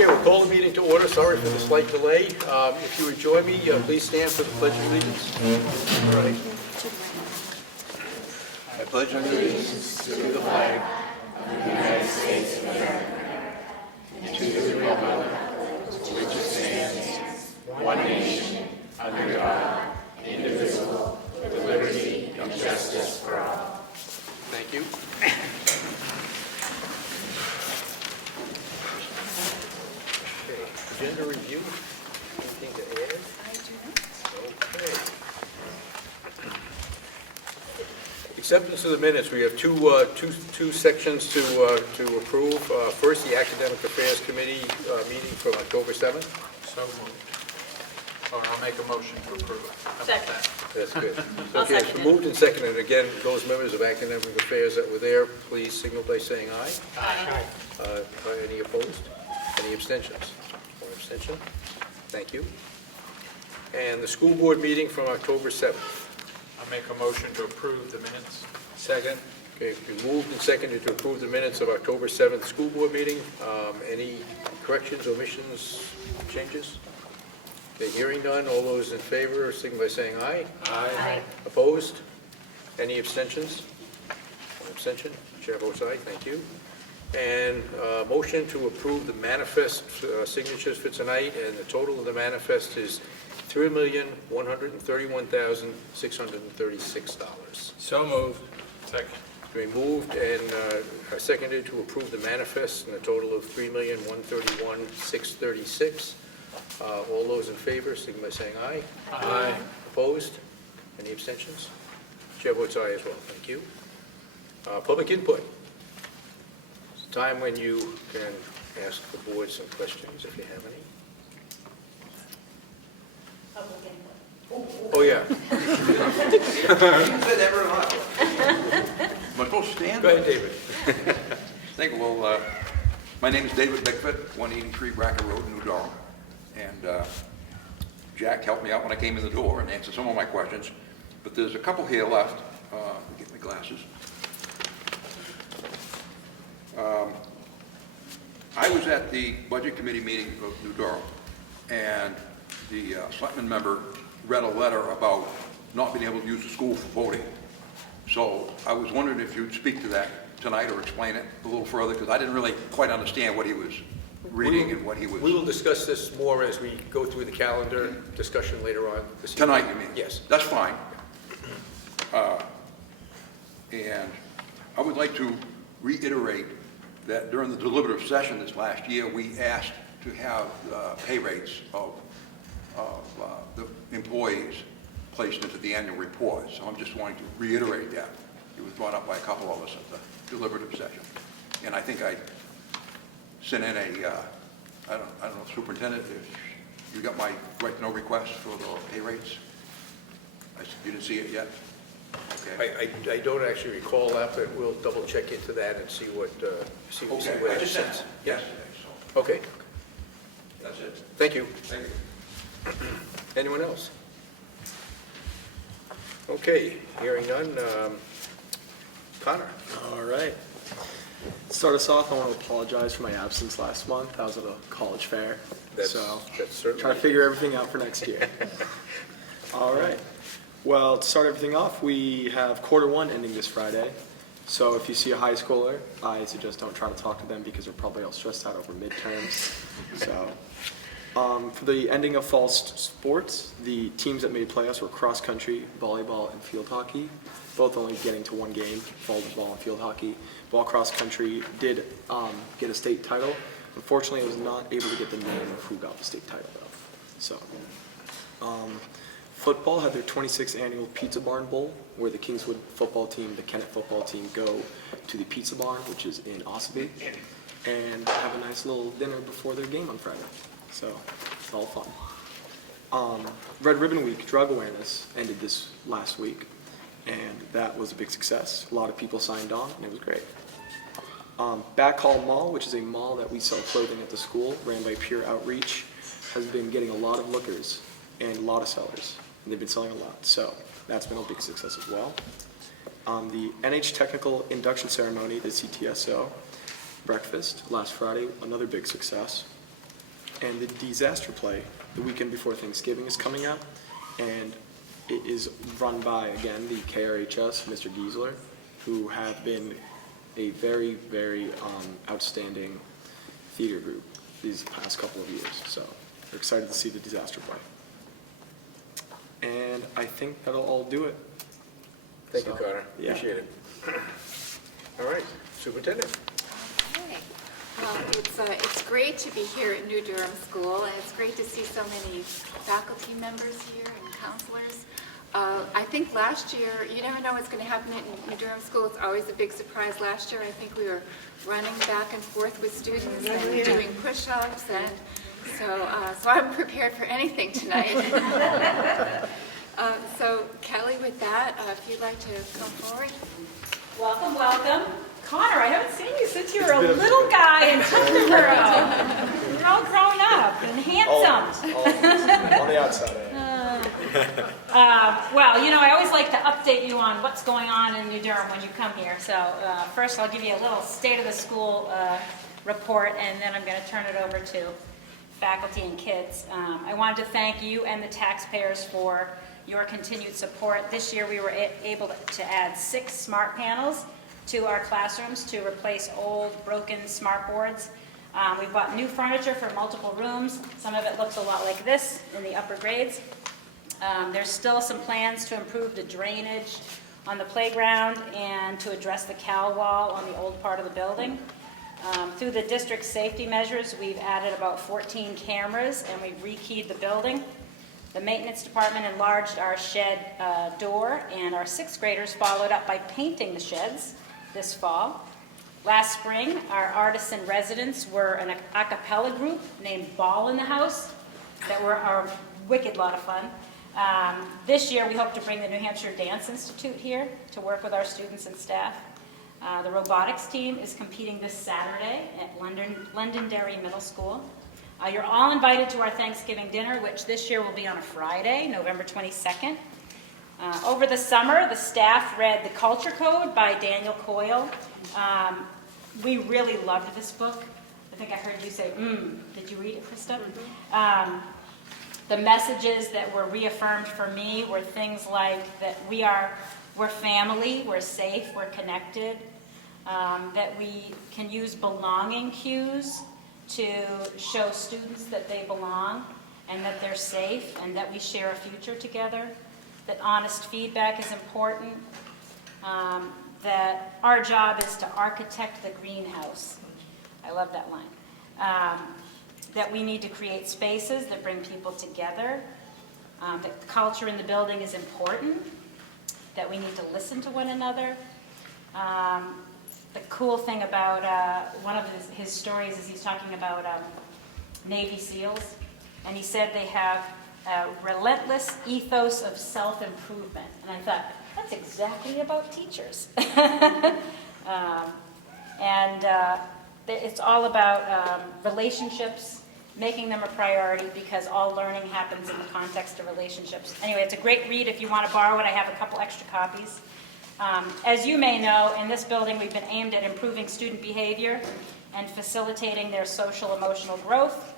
Okay, we'll call the meeting to order. Sorry for the slight delay. If you would join me, please stand for the Pledge of Allegiance. All right. I pledge allegiance to the flag of the United States of America and to the republic which stands one nation under God, indivisible, with liberty and justice for all. Thank you. Agenda review, anything to add? I do not. Okay. Acceptance of the minutes, we have two sections to approve. First, the Academic Affairs Committee meeting from October 7th. So moved. Or I'll make a motion to approve it. How about Second. that? That's good. I'll Okay, second so it. moved and seconded. Again, those members of Academic Affairs that were there, please signal by saying aye. Aye. Any opposed? Any abstentions? One abstention. Thank you. And the school board meeting from October 7th. I'll make a motion to approve the minutes. Second. Okay, it's been moved and seconded to approve the minutes of October 7th school board meeting. Any corrections, omissions, changes? The hearing none. All those in favor, signal by saying aye. Aye. Opposed? Any abstentions? One abstention. Chair votes aye. Thank you. And motion to approve the manifest signatures for tonight, and the total of the manifest is $3,131,636. So moved. Second. It's been moved and seconded to approve the manifest in a total of $3,131,636. All those in favor, signal by saying aye. Aye. Opposed? Any abstentions? Chair votes aye as well. Thank you. Public input. It's a time when you can ask the board some questions if you have any. Oh, yeah. Am I supposed to stand? Go ahead, David. Thank you. Well, my name is David Bickford, 183 Bracker Road, New Durham. And Jack helped me out when I came in the door and answered some of my questions. But there's a couple here left. Let me get my glasses. I was at the Budget Committee meeting of New Durham, and the selectman member read a letter about not being able to use the school for voting. So I was wondering if you'd speak to that tonight or explain it a little further, because I didn't really quite understand what he was reading and what he was... We will discuss this more as we go through the calendar discussion later on this evening. Tonight, you mean? Yes. That's fine. And I would like to reiterate that during the deliberative session this last year, we asked to have pay rates of the employees placed into the annual report. So I'm just wanting to reiterate that. It was brought up by a couple of us at the deliberative session. And I think I sent in a, I don't know, superintendent, if you got my right to know request for the pay rates? You didn't see it yet? Okay. I don't actually recall that, but we'll double check into that and see what, see what I it just sent says. it Yeah. yesterday, so Okay. that's it. Thank you. Thank you. Anyone else? Okay, hearing none. Connor? All right. To start us off, I want to apologize for my absence last month. I was at a college fair, That's certainly... trying to figure everything out for next year. All right. Well, to start everything off, we have Q1 ending this Friday. So if you see a high schooler, I suggest don't try to talk to them because they're probably all stressed out over midterms. So for the ending of fall sports, the teams that made playoffs were cross country, volleyball, and field hockey, both only getting to one game, volleyball and field hockey. While cross country did get a state title, unfortunately, I was not able to get the name of who got the state title though. So football had their 26th annual Pizza Barn Bowl, where the Kingswood football team, the Kennett football team go to the Pizza Barn, which is in Ossipee, and have a nice little dinner before their game on Friday. So it's all fun. Red Ribbon Week drug awareness ended this last week, and that was a big success. A lot of people signed on, and it was great. Backhall Mall, which is a mall that we sell clothing at the school, ran by Pure Outreach, has been getting a lot of lookers and a lot of sellers. And they've been selling a lot, so that's been a big success as well. The NH Technical Induction Ceremony, the CTSO breakfast last Friday, another big success. And the disaster play, the weekend before Thanksgiving, is coming out, and it is run by, again, the KRHS, Mr. Giesler, who have been a very, very outstanding theater group these past couple of years. So we're excited to see the disaster play. And I think that'll all do it. Thank you, So, Carter. yeah. Appreciate it. All right, Superintendent. Okay. It's great to be here at New Durham School, and it's great to see so many faculty members here and counselors. I think last year, you never know what's going to happen at New Durham School. It's always a big surprise. Last year, I think we were running back and forth with students and doing push-ups, and so I'm prepared for anything tonight. So Kelly, with that, if you'd like to come forward. Welcome, welcome. Connor, I haven't seen you since you were a little guy in Tuftonboro. You're all grown up and handsome. On the outside. Well, you know, I always like to update you on what's going on in New Durham when you come here. So first I'll give you a little state of the school report, and then I'm going to turn it over to faculty and kids. I wanted to thank you and the taxpayers for your continued support. This year we were able to add 6 smart panels to our classrooms to replace old broken smart boards. We bought new furniture for multiple rooms. Some of it looks a lot like this in the upper grades. There's still some plans to improve the drainage on the playground and to address the cow wall on the old part of the building. Through the district safety measures, we've added about 14 cameras and we've rekeyed the building. The maintenance department enlarged our shed door, and our 6th graders followed up by painting the sheds this fall. Last spring, our artists in residence were an a cappella group named Ball in the House that were a wicked lot of fun. This year, we hope to bring the New Hampshire Dance Institute here to work with our students and staff. The robotics team is competing this Saturday at Londonderry Middle School. You're all invited to our Thanksgiving dinner, which this year will be on a Friday, November 22nd. Over the summer, the staff read The Culture Code by Daniel Coyle. We really loved this book. I think I heard you say, Did you read it, Krista? Mm-hmm. The messages that were reaffirmed for me were things like that we're family, we're safe, we're connected, that we can use belonging cues to show students that they belong and that they're safe and that we share a future together, that honest feedback is important, that our job is to architect the greenhouse. I love that line. That we need to create spaces that bring people together, that culture in the building is important, that we need to listen to one another. The cool thing about one of his stories is he's talking about Navy SEALs, and he said they have a relentless ethos of self-improvement. And I thought, that's exactly about teachers. It's all about relationships, making them a priority, because all learning happens in the context of relationships. Anyway, it's a great read. If you want to borrow it, I have a couple extra copies. As you may know, in this building we've been aimed at improving student behavior and facilitating their social emotional growth.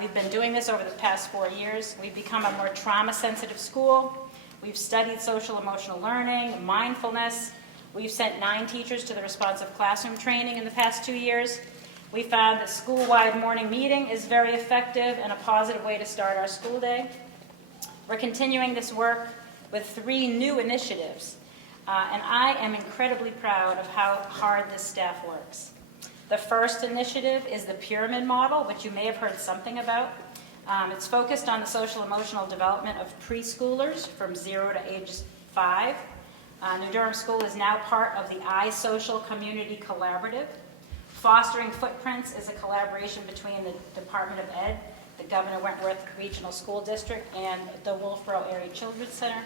We've been doing this over the past 4 years. We've become a more trauma-sensitive school. We've studied social emotional learning, mindfulness. We've sent 9 teachers to the responsive classroom training in the past 2 years. We found that school-wide morning meeting is very effective and a positive way to start our school day. We're continuing this work with 3 new initiatives. And I am incredibly proud of how hard this staff works. The first initiative is the pyramid model, which you may have heard something about. It's focused on the social emotional development of preschoolers from 0 to age 5. New Durham School is now part of the iSocial Community Collaborative. Fostering Footprints is a collaboration between the Department of Ed, the Governor Wentworth Regional School District, and the Wolfboro Area Children's Center.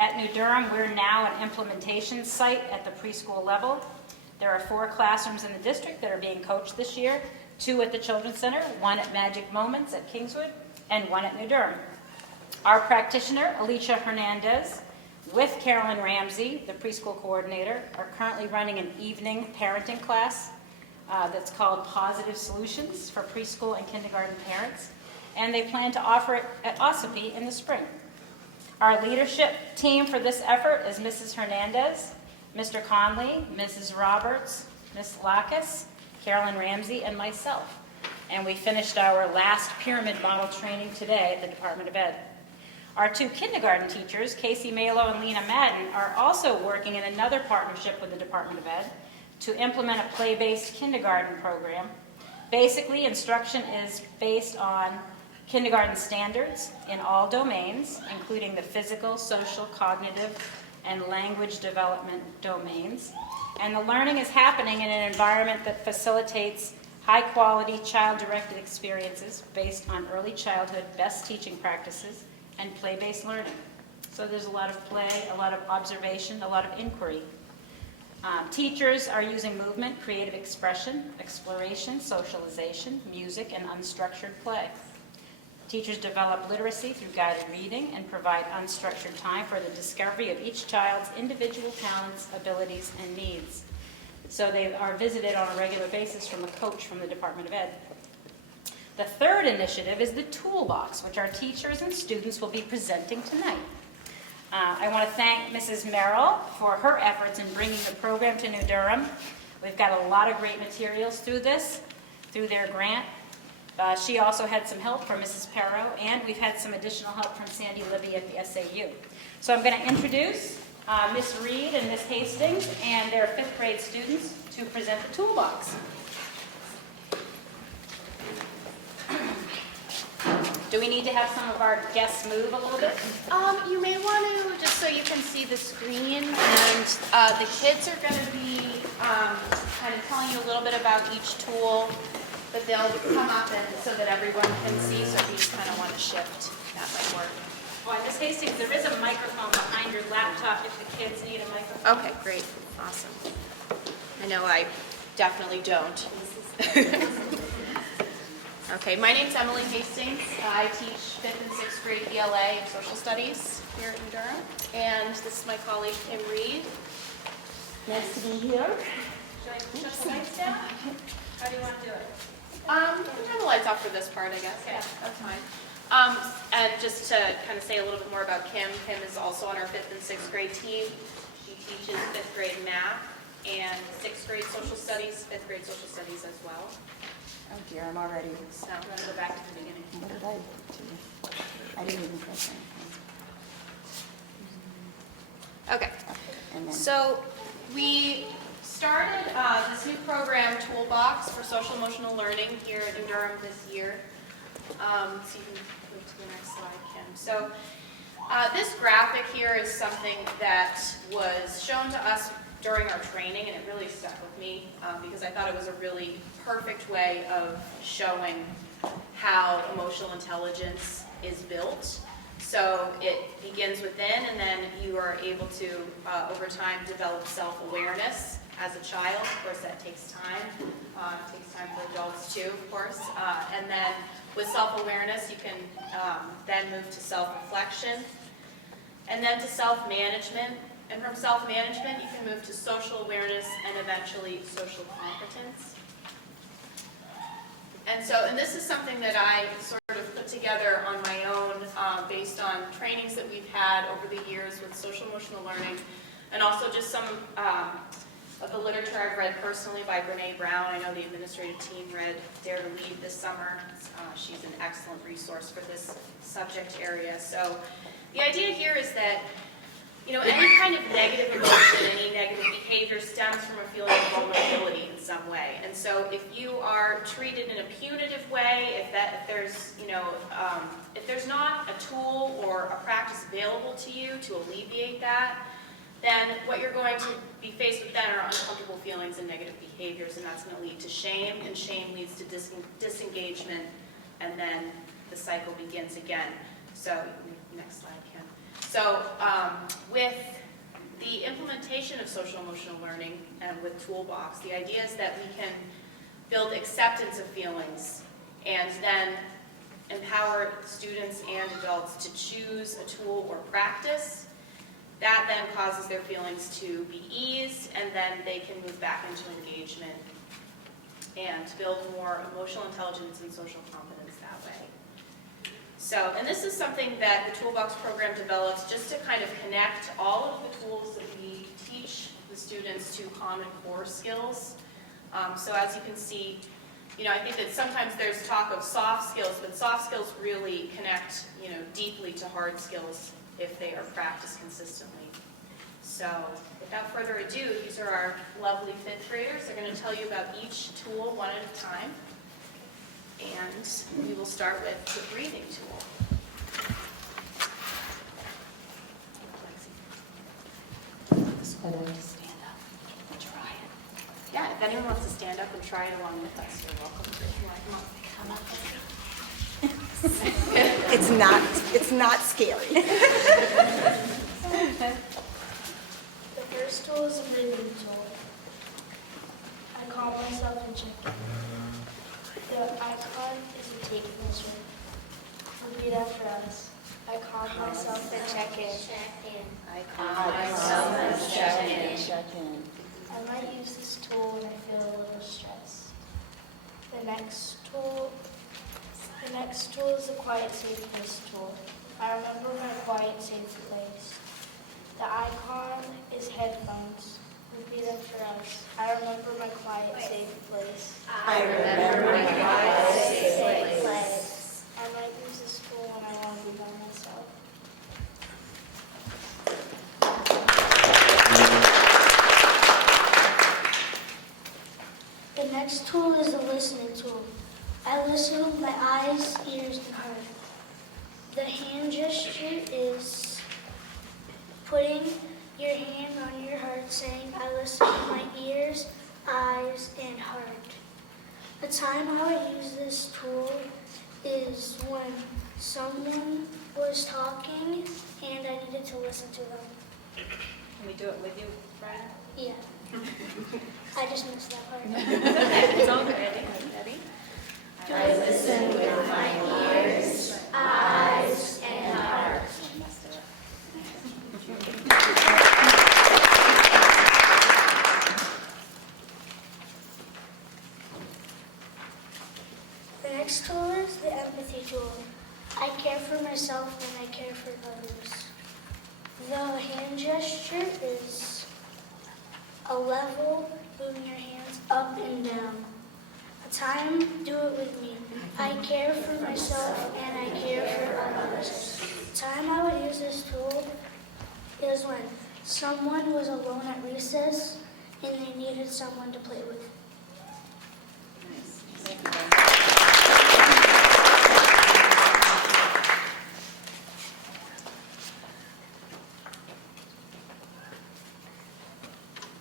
At New Durham, we're now an implementation site at the preschool level. There are 4 classrooms in the district that are being coached this year, 2 at the Children's Center, 1 at Magic Moments at Kingswood, and 1 at New Durham. Our practitioner, Alicia Hernandez, with Carolyn Ramsey, the preschool coordinator, are currently running an evening parenting class. that's called Positive Solutions for Preschool and Kindergarten Parents, and they plan to offer it at Ossipee in the spring. Our leadership team for this effort is Mrs. Hernandez, Mr. Conley, Mrs. Roberts, Ms. Lacus, Carolyn Ramsey, and myself. And we finished our last pyramid model training today at the Department of Ed. Our 2 kindergarten teachers, Casey Malo and Lena Madden, are also working in another partnership with the Department of Ed to implement a play-based kindergarten program. Basically, instruction is based on kindergarten standards in all domains, including the physical, social, cognitive, and language development domains. And the learning is happening in an environment that facilitates high-quality, child-directed experiences based on early childhood best teaching practices and play-based learning. So there's a lot of play, a lot of observation, a lot of inquiry. Teachers are using movement, creative expression, exploration, socialization, music, and unstructured play. Teachers develop literacy through guided reading and provide unstructured time for the discovery of each child's individual talents, abilities, and needs. So they are visited on a regular basis from a coach from the Department of Ed. The third initiative is the Toolbox, which our teachers and students will be presenting tonight. I want to thank Mrs. Merrill for her efforts in bringing the program to New Durham. We've got a lot of great materials through their grant. She also had some help from Mrs. Perro, and we've had some additional help from Sandy Libby at the SAU. So I'm going to introduce Miss Reed and Miss Hastings and their 5th grade students to present the Toolbox. Do we need to have some of our guests move a little bit? You may want to, just so you can see the screen, and the kids are going to be kind of telling you a little bit about each tool, but they'll come up and so that everyone can see, so if you kind of want to shift, that might work. Well, Miss Hastings, there is a microphone behind your laptop if the kids need a microphone. Okay, great, awesome. I know I definitely don't. Okay, my name's Emily Hastings. I teach 5th and 6th grade ELA and social studies here in Durham. And this is my colleague, Kim Reed. Nice to be here. Should I shut the lights down? How do you want to do it? We'll turn the lights off for this part, I guess. Yeah. That's fine. And just to kind of say a little bit more about Kim, Kim is also on our 5th and 6th grade team. She teaches 5th grade math and 6th grade social studies, 5th grade social studies as well. Oh dear, I'm already. So, I'm going to go back to the beginning. What did I do? I didn't even press anything. okay. And then, So we started this new program, Toolbox, for social emotional learning here in Durham this year. So you can move to the next slide, Kim. So this graphic here is something that was shown to us during our training, and it really stuck with me because I thought it was a really perfect way of showing how emotional intelligence is built. So it begins within, and then you are able to, over time, develop self-awareness as a child. Of course, that takes time. It takes time for adults too, of course. And then with self-awareness, you can then move to self-reflection, and then to self-management. And from self-management, you can move to social awareness and eventually social competence. And this is something that I sort of put together on my own based on trainings that we've had over the years with social emotional learning, and also just some of the literature I've read personally by Brene Brown. I know the administrative team read Dare to Lead this summer. She's an excellent resource for this subject area. So the idea here is that any kind of negative emotion, any negative behavior stems from a feeling of vulnerability in some way. And so if you are treated in a punitive way, if there's not a tool or a practice available to you to alleviate that, then what you're going to be faced with then are uncomfortable feelings and negative behaviors, and that's going to lead to shame, and shame leads to disengagement, and then the cycle begins again. So, next slide, Kim. So with the implementation of social emotional learning and with Toolbox, the idea is that we can build acceptance of feelings and then empower students and adults to choose a tool or practice. That then causes their feelings to be eased, and then they can move back into engagement and to build more emotional intelligence and social competence that way. So, and this is something that the Toolbox program develops just to kind of connect all of the tools that we teach the students to common core skills. So as you can see, I think that sometimes there's talk of soft skills, but soft skills really connect, deeply to hard skills if they are practiced consistently. So without further ado, these are our lovely fifth graders. They're going to tell you about each tool one at a time. And we will start with the breathing tool. I'd like to stand up and try it. Yeah, if anyone wants to stand up and try it along with us, you're welcome to. Come up. It's not scary. The first tool is a breathing tool. I calm myself and check in. The icon is a take measure. Repeat after us. I calm myself and check in. I calm myself and check in. I might use this tool when I feel a little stressed. The next tool is the quiet safe place tool. I remember my quiet safe place. The icon is headphones. Repeat after us. I remember my quiet safe place. I remember my quiet safe place. I might use this tool when I want to be by myself. The next tool is the listening tool. I listen with my eyes, ears, and heart. The hand gesture is putting your hand on your heart, saying, I listen with my ears, eyes, and heart. The time I would use this tool is when someone was talking and I needed to listen to them. Can we do it with you, Brian? Yeah. I just missed that part. It's all good. Ready? I listen with my ears, eyes, and heart. The next tool is the empathy tool. I care for myself and I care for others. The hand gesture is a level, moving your hands up and down. A time, do it with me. I care for myself and I care for others. The time I would use this tool is when someone was alone at recess and they needed someone to play with.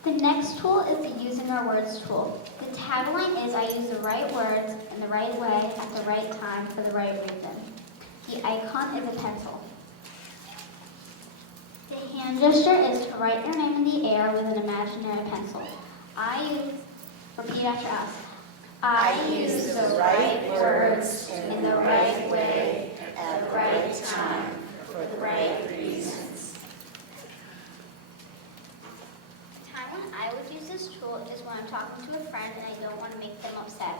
The next tool is the using our words tool. The tagline is, I use the right words in the right way at the right time for the right reason. The icon is a pencil. The hand gesture is to write your name in the air with an imaginary pencil. Repeat after us. I use the right words in the right way at the right time for the right reasons. The time when I would use this tool is when I'm talking to a friend and I don't want to make them upset.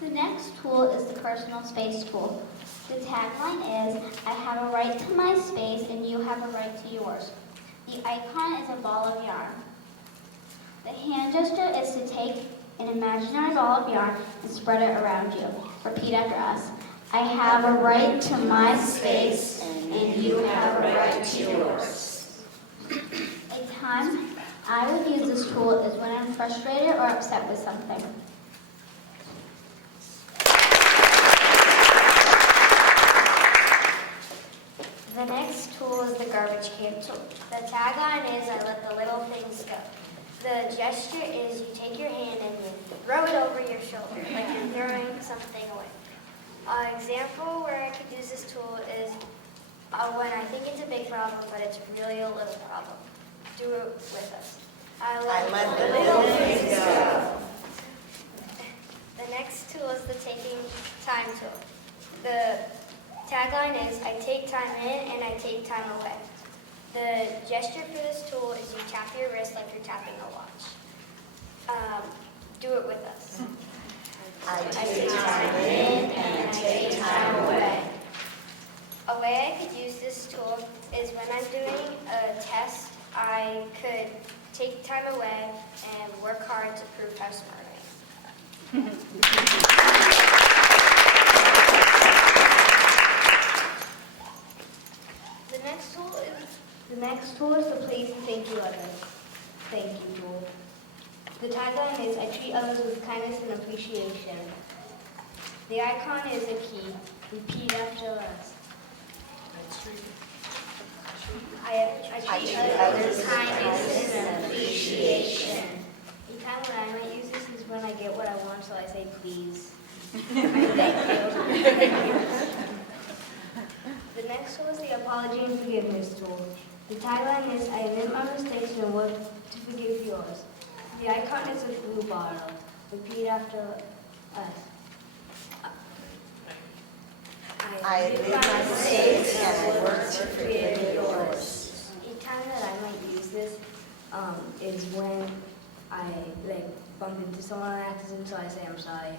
The next tool is the personal space tool. The tagline is, I have a right to my space and you have a right to yours. The icon is a ball of yarn. The hand gesture is to take an imaginary ball of yarn and spread it around you. Repeat after us. I have a right to my space and you have a right to yours. A time I would use this tool is when I'm frustrated or upset with something. The next tool is the garbage can tool. The tagline is, I let the little things go. The gesture is you take your hand and you throw it over your shoulder, like you're throwing something away. An example where I could use this tool is when I think it's a big problem, but it's really a little problem. Do it with us. I let the little things go. The next tool is the taking time tool. The tagline is, I take time in and I take time away. The gesture for this tool is you tap your wrist like you're tapping a watch. Do it with us. I take time in and I take time away. A way I could use this tool is when I'm doing a test, I could take time away and work hard to prove how smart I am. The next tool is the please and thank you others. Thank you tool. The tagline is I treat others with kindness and appreciation. The icon is a key. Repeat after us. I treat others with kindness and appreciation. The time when I might use this is when I get what I want, so I say please. Thank you. The next tool is the apology and forgiveness tool. The tagline is I admit my mistakes and work to forgive yours. The icon is a blue bottle. Repeat after us. I admit my mistakes and I work to forgive yours. Each time that I might use this is when I bump into someone on accident, so I say I'm sorry.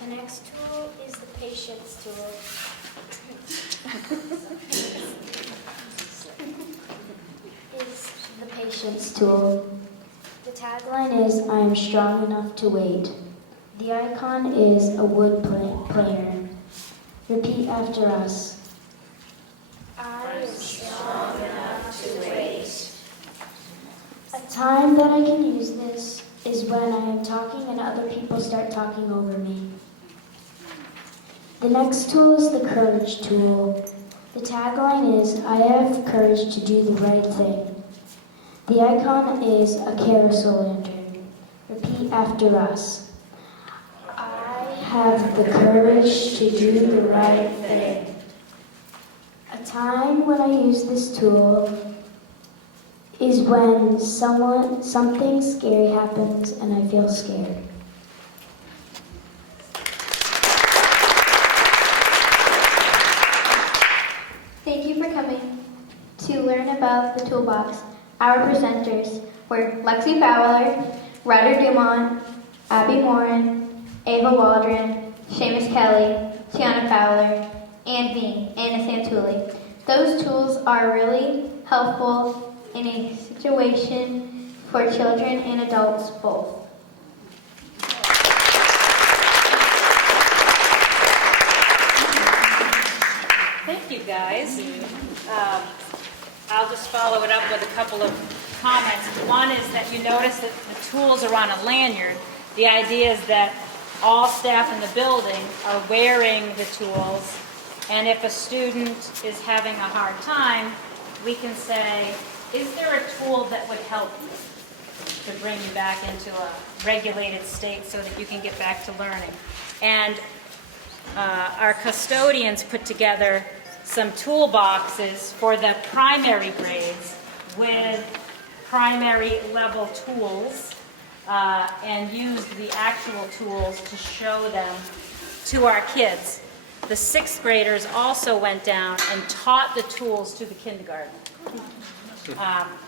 The next tool is the patience tool. The tagline is I am strong enough to wait. The icon is a wood planer. Repeat after us. I am strong enough to wait. A time that I can use this is when I am talking and other people start talking over me. The next tool is the courage tool. The tagline is I have courage to do the right thing. The icon is a carousel lantern. Repeat after us. I have the courage to do the right thing. A time when I use this tool is when something scary happens and I feel scared. Thank you for coming to learn about the Toolbox. Our presenters were Lexi Fowler, Ryder Dumont, Abby Morin, Ava Waldron, Seamus Kelly, Tiana Fowler, and me, Anna Santulli. Those tools are really helpful in a situation for children and adults both. Thank you, guys. I'll just follow it up with a couple of comments. One is that you notice that the tools are on a lanyard. The idea is that all staff in the building are wearing the tools, and if a student is having a hard time, we can say, is there a tool that would help you to bring you back into a regulated state so that you can get back to learning? And our custodians put together some toolboxes for the primary grades with primary level tools and used the actual tools to show them to our kids. The 6th graders also went down and taught the tools to the kindergarten.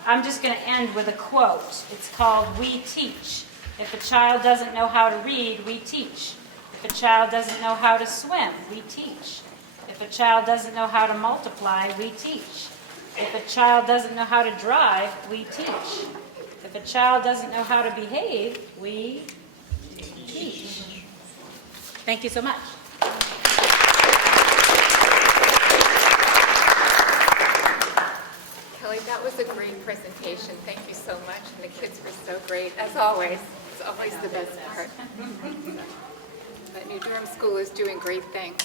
I'm just going to end with a quote. It's called We Teach. If a child doesn't know how to read, we teach. If a child doesn't know how to swim, we teach. If a child doesn't know how to multiply, we teach. If a child doesn't know how to drive, we teach. If a child doesn't know how to behave, we teach. Thank you so much. Kelly, that was a great presentation. Thank you so much. And the kids were so great, as always. It's always the best part. But New Durham School is doing great things.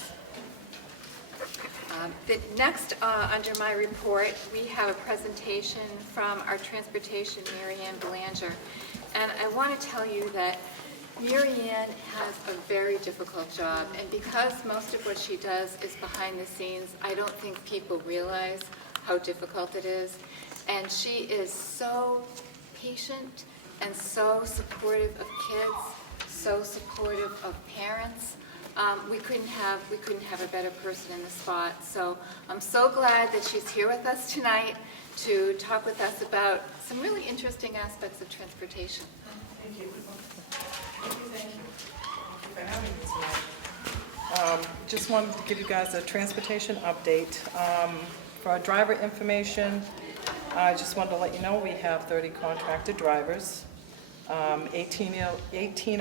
Next, under my report, we have a presentation from our transportation, Marion Belanger. And I want to tell you that Marion has a very difficult job. And because most of what she does is behind the scenes, I don't think people realize how difficult it is. And she is so patient and so supportive of kids, so supportive of parents. we couldn't have a better person in the spot. So I'm so glad that she's here with us tonight to talk with us about some really interesting aspects of transportation. Thank you. Thank you for having me tonight. Just wanted to give you guys a transportation update. For our driver information, I just wanted to let you know we have 30 contracted drivers. 18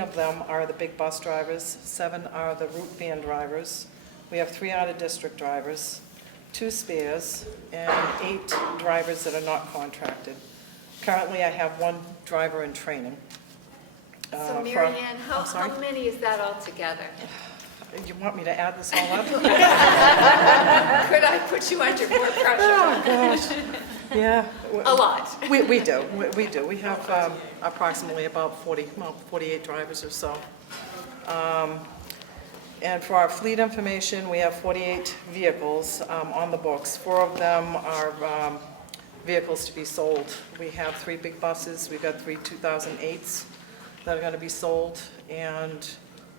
of them are the big bus drivers, 7 are the route van drivers. We have 3 out-of-district drivers, 2 spares, and 8 drivers that are not contracted. Currently, I have 1 driver in training. So Marion, how many is that altogether? You want me to add this all up? Could I put you under more pressure? Oh, gosh. Yeah. A lot. We do. We have approximately about 48 drivers or so. And for our fleet information, we have 48 vehicles on the books. 4 of them are vehicles to be sold. We have 3 big buses. We've got 3 2008s that are going to be sold, and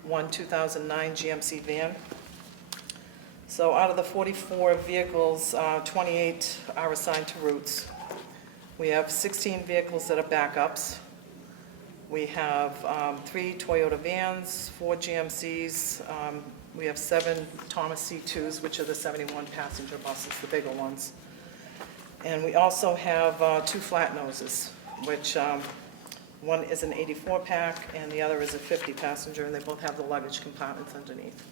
1 2009 GMC van. So out of the 44 vehicles, 28 are assigned to routes. We have 16 vehicles that are backups. We have 3 Toyota vans, 4 GMCs. We have 7 Thomas C2s, which are the 71 passenger buses, the bigger ones. And we also have 2 flat noses, which one is an 84 pack and the other is a 50 passenger, and they both have the luggage compartments underneath.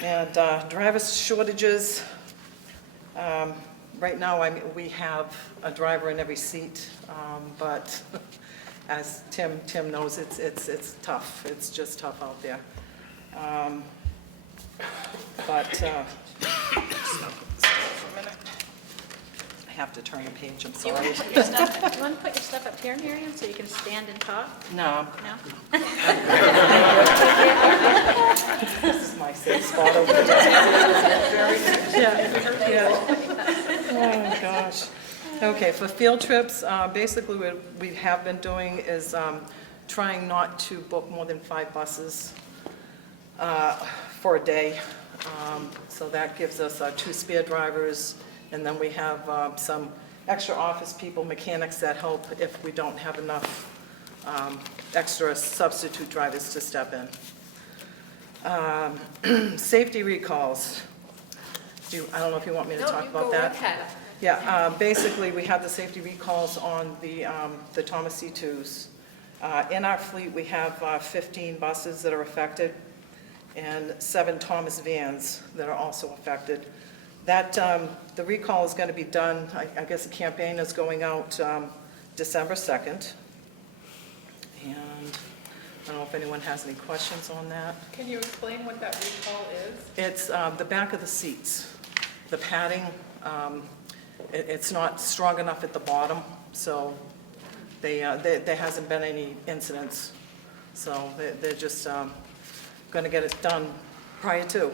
And driver shortages, right now we have a driver in every seat, but as Tim knows, it's tough. It's just tough out there. I have to turn the page, I'm Do you sorry. want to put your stuff up here, Marion, so you can stand and talk? No, No? this is my safe spot over there. Yeah. Oh, gosh. Okay, for field trips, basically what we have been doing is trying not to book more than 5 buses for a day. So that gives us 2 spare drivers, and then we have some extra office people, mechanics that help if we don't have enough extra substitute drivers to step in. Safety recalls. I don't know if you want me to talk about that. Yeah, basically we have the safety recalls on the Thomas C2s. In our fleet we have 15 buses that are affected and 7 Thomas vans that are also affected. That, the recall is going to be done, I guess the campaign is going out December 2nd. And I don't know if anyone has any questions on that. Can you explain what that recall is? It's the back of the seats. The padding, it's not strong enough at the bottom, so there hasn't been any incidents. So they're just going to get it done prior to.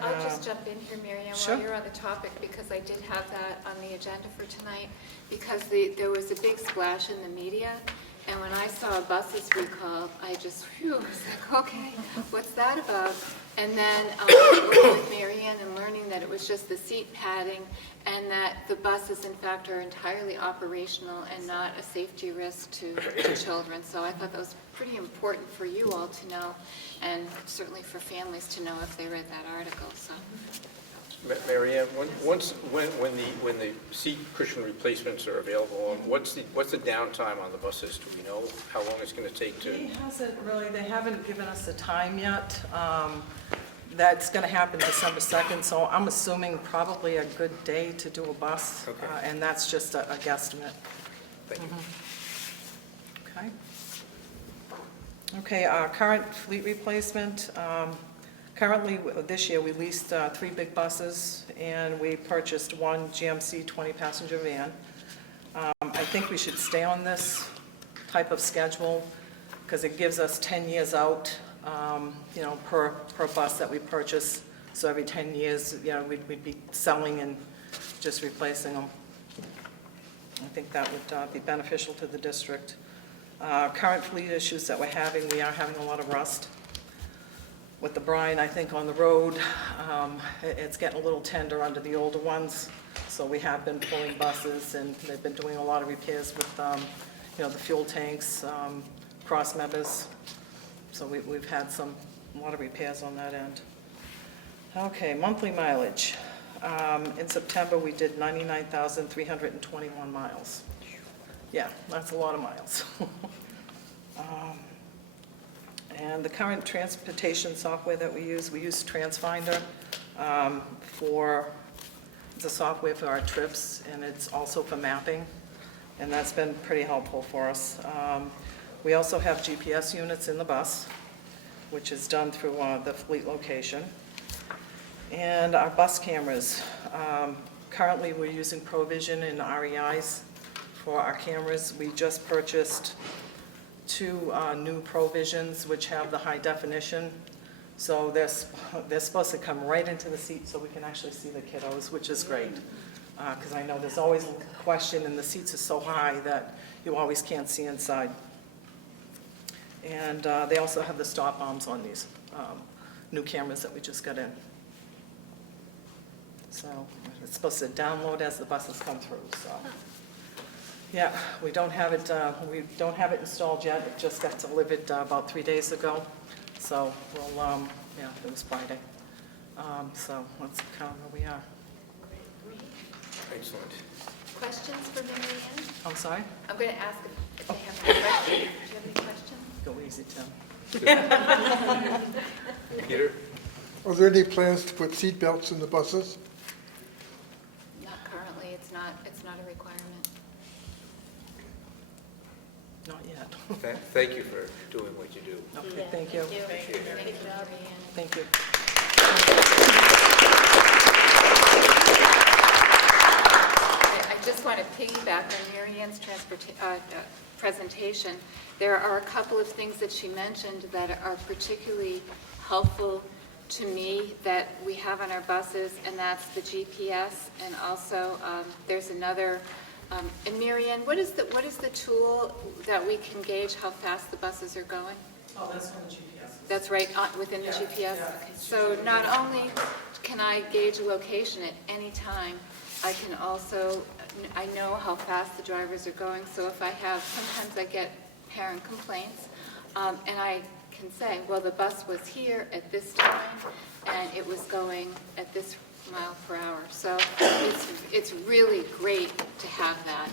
I'll just jump in here, Marion, Sure. while you're on the topic, because I did have that on the agenda for tonight, because there was a big splash in the media, and when I saw buses recalled, I just, was like, okay, what's that about? And then working with Marion and learning that it was just the seat padding, and that the buses, in fact, are entirely operational and not a safety risk to children. So I thought that was pretty important for you all to know, and certainly for families to know if they read that article. So, Marianne, when the seat cushion replacements are available, what's the downtime on the buses? Do we know how long it's going to take to? They haven't given us a time yet. That's going to happen December 2nd, so I'm assuming probably a good day to do a bus, Okay. And that's just a guesstimate. Thank you. Okay. Okay, our current fleet replacement. Currently, this year, we leased 3 big buses, and we purchased 1 GMC 20-passenger van. I think we should stay on this type of schedule because it gives us 10 years out, per bus that we purchase. So every 10 years, we'd be selling and just replacing them. I think that would be beneficial to the district. Current fleet issues that we're having, we are having a lot of rust. with the brine, I think, on the road, it's getting a little tender under the older ones. So we have been pulling buses, and they've been doing a lot of repairs with, the fuel tanks, cross members. So we've had a lot of repairs on that end. Okay, monthly mileage. In September, we did 99,321 miles. Yeah, that's a lot of miles. And the current transportation software that we use TransFinder for the software for our trips, and it's also for mapping, and that's been pretty helpful for us. We also have GPS units in the bus, which is done through the fleet location. And our bus cameras. Currently, we're using Provision and REIs for our cameras. We just purchased 2 new Provisions, which have the high definition. So they're supposed to come right into the seat so we can actually see the kiddos, which is great. Because I know there's always a question, and the seats are so high that you always can't see inside. And they also have the stop arms on these new cameras that we just got in. So it's supposed to download as the buses come through, so. Yeah, we don't have it installed yet. It just got delivered about 3 days ago. So we'll, it was Friday. So that's kind of where we are. Excellent. Questions for Marion? I'm sorry? I'm going to ask if they have any questions. Do you have any questions? Go easy, Tim. Peter? Are there any plans to put seat belts in the buses? Not currently. It's not a requirement. Not yet. Thank you for doing what you do. Okay, thank you. Thank you, Marion. Thank you. I just want to piggyback on Marion's presentation. There are a couple of things that she mentioned that are particularly helpful to me that we have on our buses, and that's the GPS, and also there's another. And Marion, what is the tool that we can gauge how fast the buses are going? Oh, that's on the GPS. That's right, within the GPS? Yeah. Okay. So not only can I gauge a location at any time, I can also, I know how fast the drivers are going. So if I have, sometimes I get parent complaints, and I can say, well, the bus was here at this time, and it was going at this mile per hour. So it's really great to have that.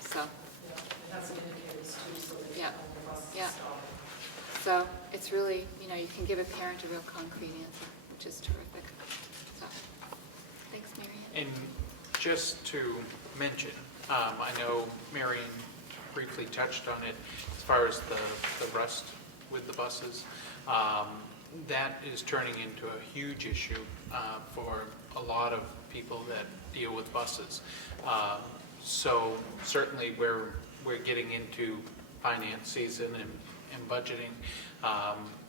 So. It has indicators too, so that you Yeah. know the bus is Yeah. stopping. So it's really, you can give a parent a real concrete answer, which is terrific. So, thanks, Marion. And just to mention, I know Marion briefly touched on it as far as the rust with the buses. That is turning into a huge issue for a lot of people that deal with buses. So certainly we're getting into finance season and budgeting.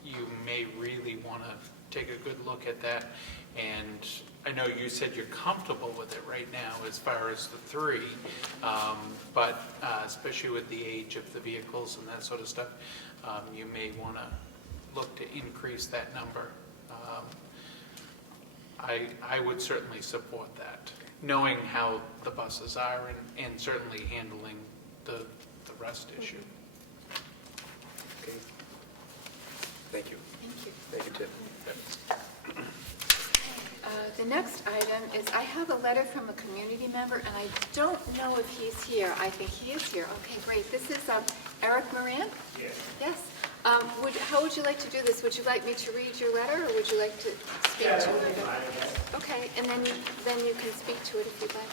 You may really want to take a good look at that. And I know you said you're comfortable with it right now as far as the 3, but especially with the age of the vehicles and that sort of stuff, you may want to look to increase that number. I would certainly support that, knowing how the buses are and certainly handling the rust issue. Okay. Thank you. Thank you. Thank you, Tim. The next item is I have a letter from a community member, and I don't know if he's here. I think he is here. Okay, great. This is Eric Moran? Yes. Yes. How would you like to do this? Would you like me to read your letter, or would you like to speak to it? Okay, and then you can speak to it if you'd like.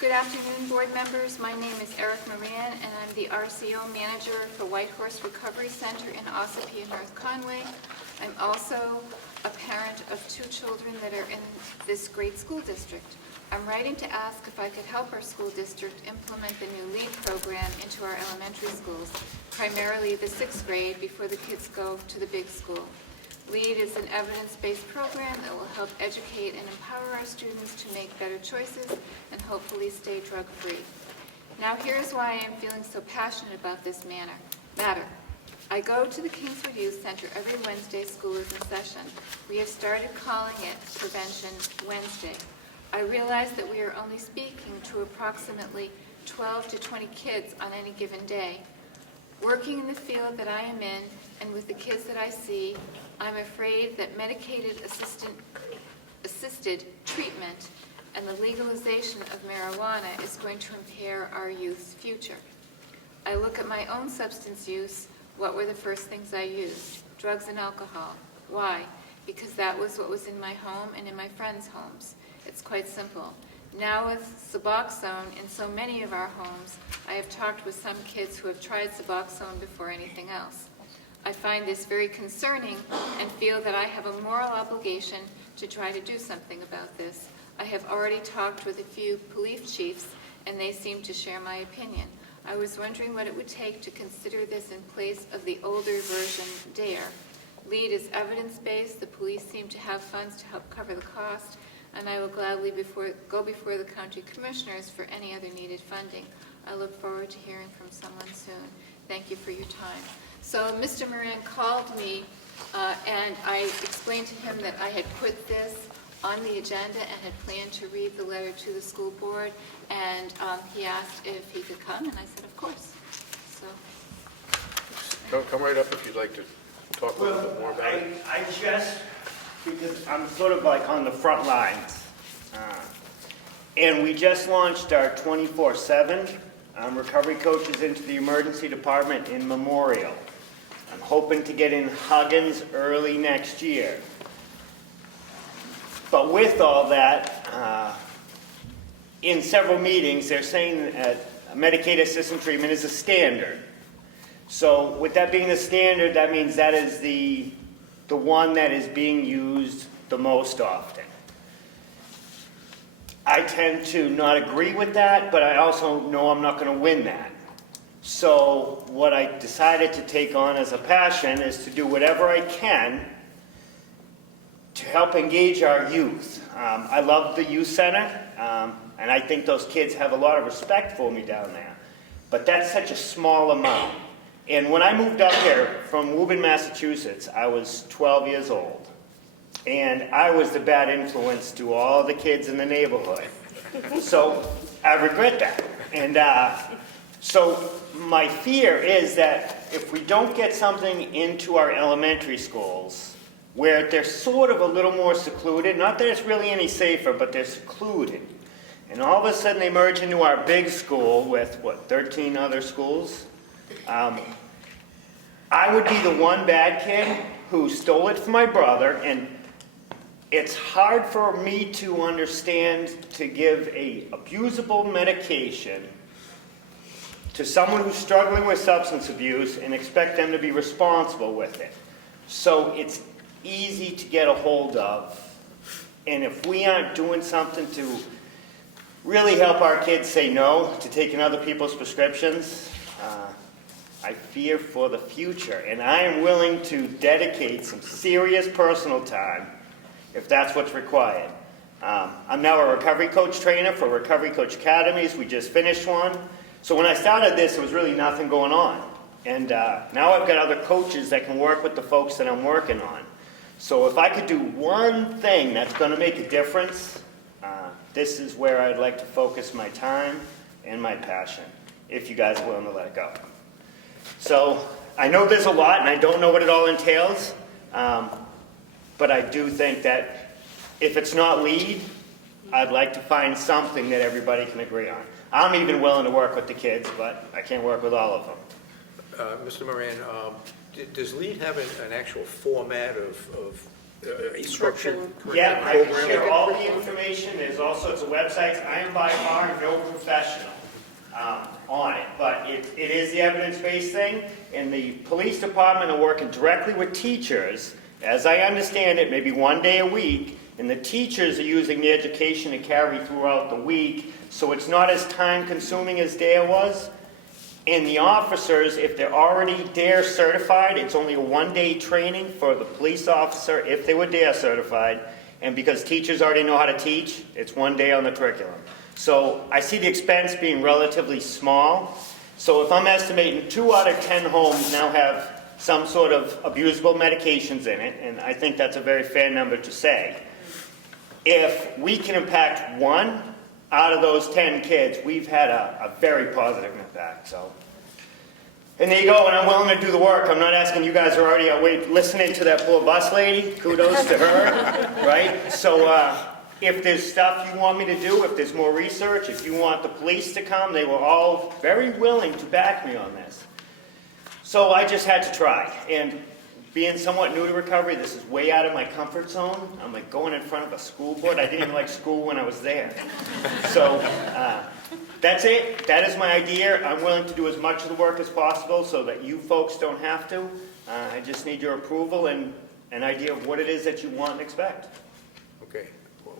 Good afternoon, board members. My name is Eric Moran, and I'm the RCO manager for Whitehorse Recovery Center in Ossipee, North Conway. I'm also a parent of 2 children that are in this great school district. I'm writing to ask if I could help our school district implement the new LEAD program into our elementary schools, primarily the 6th grade, before the kids go to the big school. LEAD is an evidence-based program that will help educate and empower our students to make better choices and hopefully stay drug-free. Now here's why I am feeling so passionate about this matter. I go to the Kingswood Youth Center every Wednesday school is in session. We have started calling it Prevention Wednesday. I realize that we are only speaking to approximately 12 to 20 kids on any given day. Working in the field that I am in and with the kids that I see, I'm afraid that medicated assisted treatment and the legalization of marijuana is going to impair our youth's future. I look at my own substance use. What were the first things I used? Drugs and alcohol. Why? Because that was what was in my home and in my friends' homes. It's quite simple. Now with Suboxone in so many of our homes, I have talked with some kids who have tried Suboxone before anything else. I find this very concerning and feel that I have a moral obligation to try to do something about this. I have already talked with a few police chiefs and they seem to share my opinion. I was wondering what it would take to consider this in place of the older version DARE. LEAD is evidence-based. The police seem to have funds to help cover the cost, and I will gladly go before the county commissioners for any other needed funding. I look forward to hearing from someone soon. Thank you for your time. So Mr. Moran called me, and I explained to him that I had put this on the agenda and had planned to read the letter to the school board, and he asked if he could come, and I said, of course. So, Come right up if you'd like to talk a little bit more about it. I just, because I'm sort of like on the front lines, and we just launched our 24/7 recovery coaches into the emergency department in Memorial. I'm hoping to get in Huggins early next year. But with all that, in several meetings, they're saying that medicated assisted treatment is a standard. So with that being the standard, that means that is the one that is being used the most often. I tend to not agree with that, but I also know I'm not going to win that. So what I decided to take on as a passion is to do whatever I can to help engage our youth. I love the youth center, and I think those kids have a lot of respect for me down there. But that's such a small amount. And when I moved up here from Woburn, Massachusetts, I was 12 years old. And I was the bad influence to all the kids in the neighborhood. So I regret that. And so my fear is that if we don't get something into our elementary schools, where they're sort of a little more secluded, not that it's really any safer, but they're secluded. And all of a sudden they merge into our big school with, 13 other schools? I would be the one bad kid who stole it from my brother, and it's hard for me to understand to give a abusable medication to someone who's struggling with substance abuse and expect them to be responsible with it. So it's easy to get a hold of, and if we aren't doing something to really help our kids say no to taking other people's prescriptions, I fear for the future, and I am willing to dedicate some serious personal time if that's what's required. I'm now a recovery coach trainer for Recovery Coach Academies. We just finished one. So when I started this, there was really nothing going on. And now I've got other coaches that can work with the folks that I'm working on. So if I could do one thing that's going to make a difference, this is where I'd like to focus my time and my passion, if you guys are willing to let it go. So I know there's a lot, and I don't know what it all entails, but I do think that if it's not LEAD, I'd like to find something that everybody can agree on. I'm even willing to work with the kids, but I can't work with all of them. Mr. Moran, does LEAD have an actual format of a structured Yeah, I can program? share all the information. There's all sorts of websites. I am by far no professional on it, but it is the evidence-based thing, and the police department are working directly with teachers, as I understand it, maybe one day a week, and the teachers are using the education to carry throughout the week, so it's not as time-consuming as DARE was. And the officers, if they're already DARE certified, it's only a one-day training for the police officer if they were DARE certified, and because teachers already know how to teach, it's one day on the curriculum. So I see the expense being relatively small. So if I'm estimating 2 out of 10 homes now have some sort of abusable medications in it, and I think that's a very fair number to say. If we can impact 1 out of those 10 kids, we've had a very positive impact. So, and there you go, and I'm willing to do the work. I'm not asking you guys are already awake listening to that poor bus lady. Kudos to her, right? So if there's stuff you want me to do, if there's more research, if you want the police to come, they were all very willing to back me on this. So I just had to try. And being somewhat new to recovery, this is way out of my comfort zone. I'm like going in front of a school board. I didn't even like school when I was there. So that's it. That is my idea. I'm willing to do as much of the work as possible so that you folks don't have to. I just need your approval and an idea of what it is that you want and expect. Okay.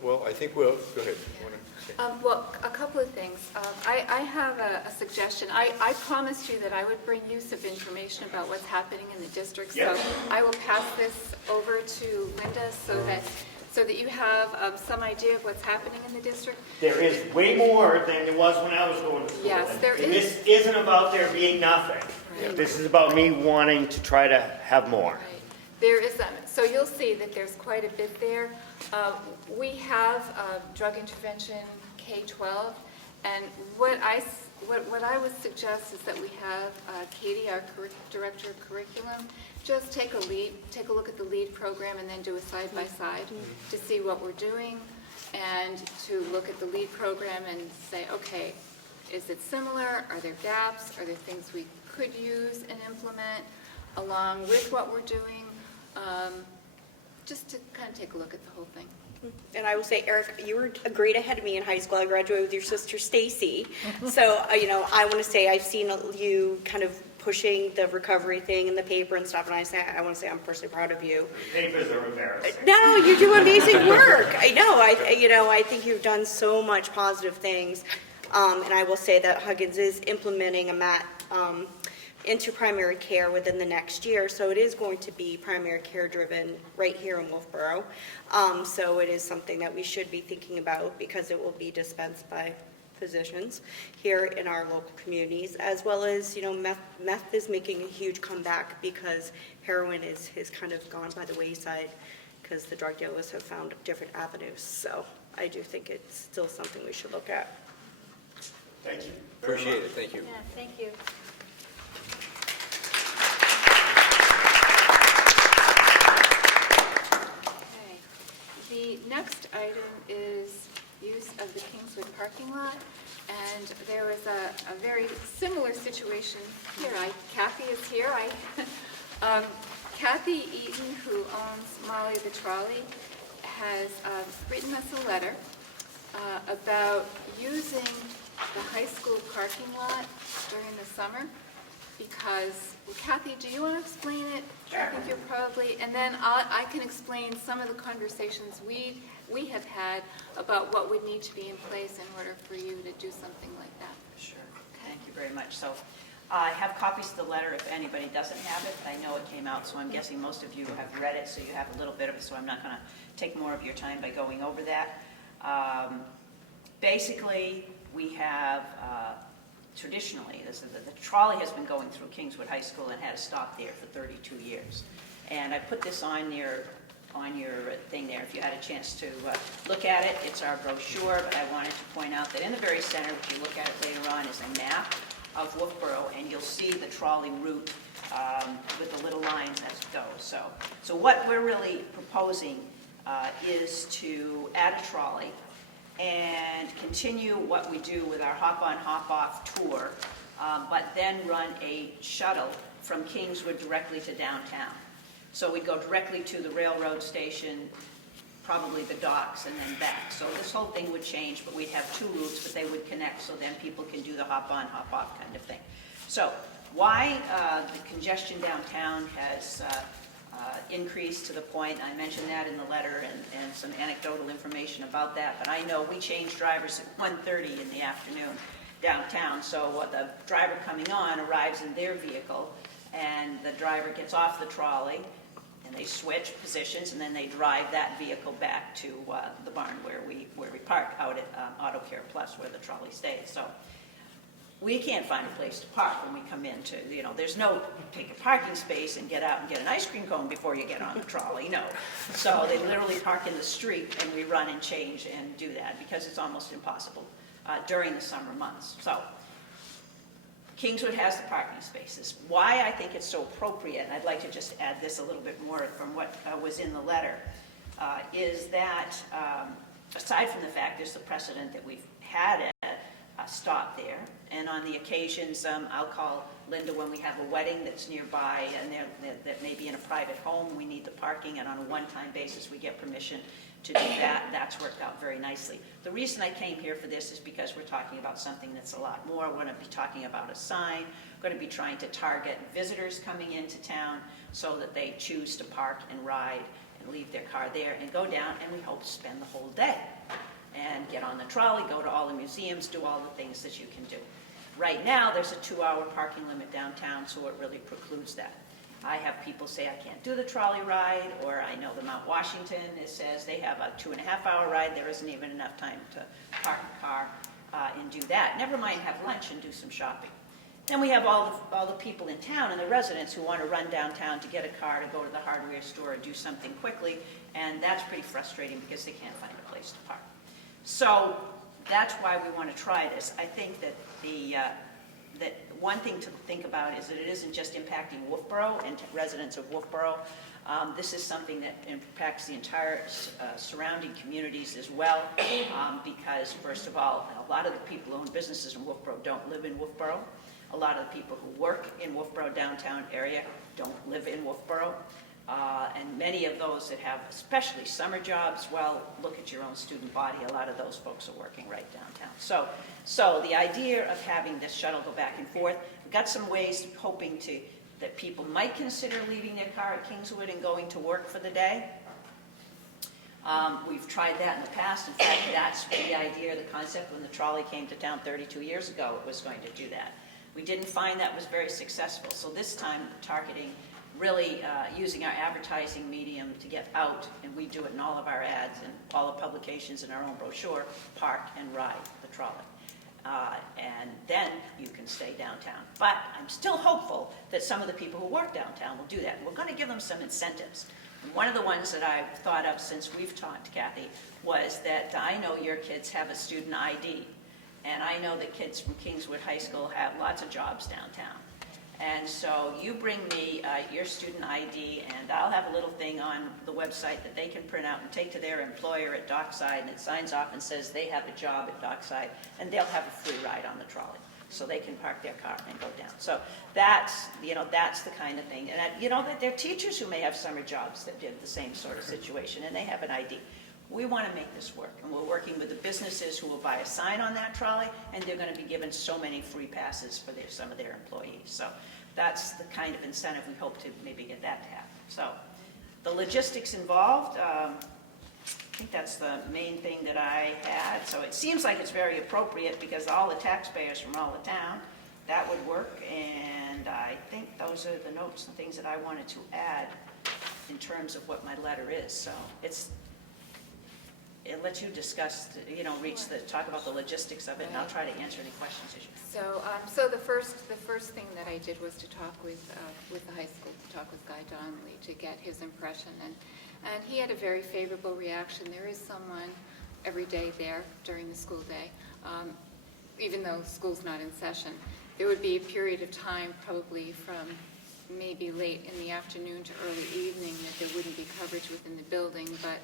Well, I think we'll, go ahead. You wanna say? Well, a couple of things. I have a suggestion. I promised you that I would bring you some information about what's happening in the district. Yes. So I will pass this over to Linda so that you have some idea of what's happening in the district. There is way more than there was when I was going to school. Yes, there and is. This isn't about there being nothing. Right. This is about me wanting to try to have more. Right. There is, so you'll see that there's quite a bit there. We have drug intervention K-12, and what I would suggest is that we have Katie, our director of curriculum, just take a look at the lead program and then do a side-by-side to see what we're doing, and to look at the lead program and say, okay, is it similar? Are there gaps? Are there things we could use and implement along with what we're doing? Just to kind of take a look at the whole thing. And I will say, Eric, you were a grade ahead of me in high school. I graduated with your sister, Stacy. So, I want to say I've seen you kind of pushing the recovery thing in the paper and stuff, and I want to say I'm personally proud of you. The papers are embarrassing. No, you do amazing work. I know. I think you've done so much positive things. And I will say that Huggins is implementing a MAT into primary care within the next year, so it is going to be primary care driven right here in Wolfboro. So it is something that we should be thinking about because it will be dispensed by physicians here in our local communities, as well as, meth is making a huge comeback because heroin has kind of gone by the wayside because the drug dealers have found different avenues. So I do think it's still something we should look at. Thank you. Appreciate it. Thank you. Yeah, thank you. The next item is use of the Kingswood parking lot, and there was a very similar situation here. Kathy is here. Kathy Eaton, who owns Molly the Trolley, has written us a letter about using the high school parking lot during the summer because, Kathy, do you want to explain it? Sure. I think you're probably, and then I can explain some of the conversations we have had about what would need to be in place in order for you to do something like that. Sure. Okay. Thank you very much. So I have copies of the letter if anybody doesn't have it. I know it came out, so I'm guessing most of you have read it, so you have a little bit of it, so I'm not going to take more of your time by going over that. Basically, we have traditionally, the trolley has been going through Kingswood High School and had stopped there for 32 years. And I put this on your thing there if you had a chance to look at it. It's our brochure, but I wanted to point out that in the very center, if you look at it later on, is a map of Wolfboro, and you'll see the trolley route with the little lines as it goes. So what we're really proposing is to add a trolley and continue what we do with our hop-on, hop-off tour, but then run a shuttle from Kingswood directly to downtown. So we'd go directly to the railroad station, probably the docks, and then back. So this whole thing would change, but we'd have two routes, but they would connect, so then people can do the hop-on, hop-off kind of thing. So why the congestion downtown has increased to the point, I mentioned that in the letter and some anecdotal information about that, but I know we change drivers at 1:30 in the afternoon downtown, so the driver coming on arrives in their vehicle and the driver gets off the trolley and they switch positions and then they drive that vehicle back to the barn where we park out at Auto Care Plus where the trolley stays. So We can't find a place to park when we come into, there's no take a parking space and get out and get an ice cream cone before you get on the trolley, no. So they literally park in the street and we run and change and do that because it's almost impossible during the summer months. So Kingswood has the parking spaces. Why I think it's so appropriate, and I'd like to just add this a little bit more from what was in the letter, is that aside from the fact there's the precedent that we've had stop there, and on the occasions I'll call Linda when we have a wedding that's nearby and that may be in a private home, we need the parking, and on a one-time basis we get permission to do that. That's worked out very nicely. The reason I came here for this is because we're talking about something that's a lot more. We're going to be talking about a sign. We're going to be trying to target visitors coming into town so that they choose to park and ride and leave their car there and go down, and we hope to spend the whole day and get on the trolley, go to all the museums, do all the things that you can do. Right now, there's a 2-hour parking limit downtown, so it really precludes that. I have people say I can't do the trolley ride, or I know the Mount Washington, it says they have a 2.5-hour ride. There isn't even enough time to park the car and do that. Never mind have lunch and do some shopping. Then we have all the people in town and the residents who want to run downtown to get a car to go to the hardware store or do something quickly, and that's pretty frustrating because they can't find a place to park. So that's why we want to try this. I think that that one thing to think about is that it isn't just impacting Wolfboro and residents of Wolfboro. This is something that impacts the entire surrounding communities as well, because first of all, a lot of the people who own businesses in Wolfboro don't live in Wolfboro. A lot of the people who work in Wolfboro downtown area don't live in Wolfboro. And many of those that have especially summer jobs, well, look at your own student body. A lot of those folks are working right downtown. So the idea of having this shuttle go back and forth, we've got some ways hoping that people might consider leaving their car at Kingswood and going to work for the day. We've tried that in the past. In fact, that's the idea, the concept when the trolley came to town 32 years ago, it was going to do that. We didn't find that was very successful. So this time, targeting really using our advertising medium to get out, and we do it in all of our ads and all the publications in our own brochure, park and ride the trolley. And then you can stay downtown. But I'm still hopeful that some of the people who work downtown will do that. We're going to give them some incentives. And one of the ones that I've thought of since we've talked, Kathy, was that I know your kids have a student ID. And I know that kids from Kingswood High School have lots of jobs downtown. And so you bring me your student ID, and I'll have a little thing on the website that they can print out and take to their employer at Dockside, and it signs off and says they have a job at Dockside, and they'll have a free ride on the trolley, so they can park their car and go down. So that's the kind of thing. And that there are teachers who may have summer jobs that did the same sort of situation, and they have an ID. We want to make this work, and we're working with the businesses who will buy a sign on that trolley, and they're going to be given so many free passes for some of their employees. So that's the kind of incentive we hope to maybe get that to happen. So the logistics involved, I think that's the main thing that I had. So it seems like it's very appropriate because all the taxpayers from all the town, that would work. And I think those are the notes and things that I wanted to add in terms of what my letter is. So it lets you discuss, talk about the logistics of it, and I'll try to answer any questions as you have. So the first thing that I did was to talk with the high school, to talk with Guy Donnelly to get his impression, and he had a very favorable reaction. There is someone every day there during the school day, even though school's not in session. There would be a period of time, probably from maybe late in the afternoon to early evening, that there wouldn't be coverage within the building, but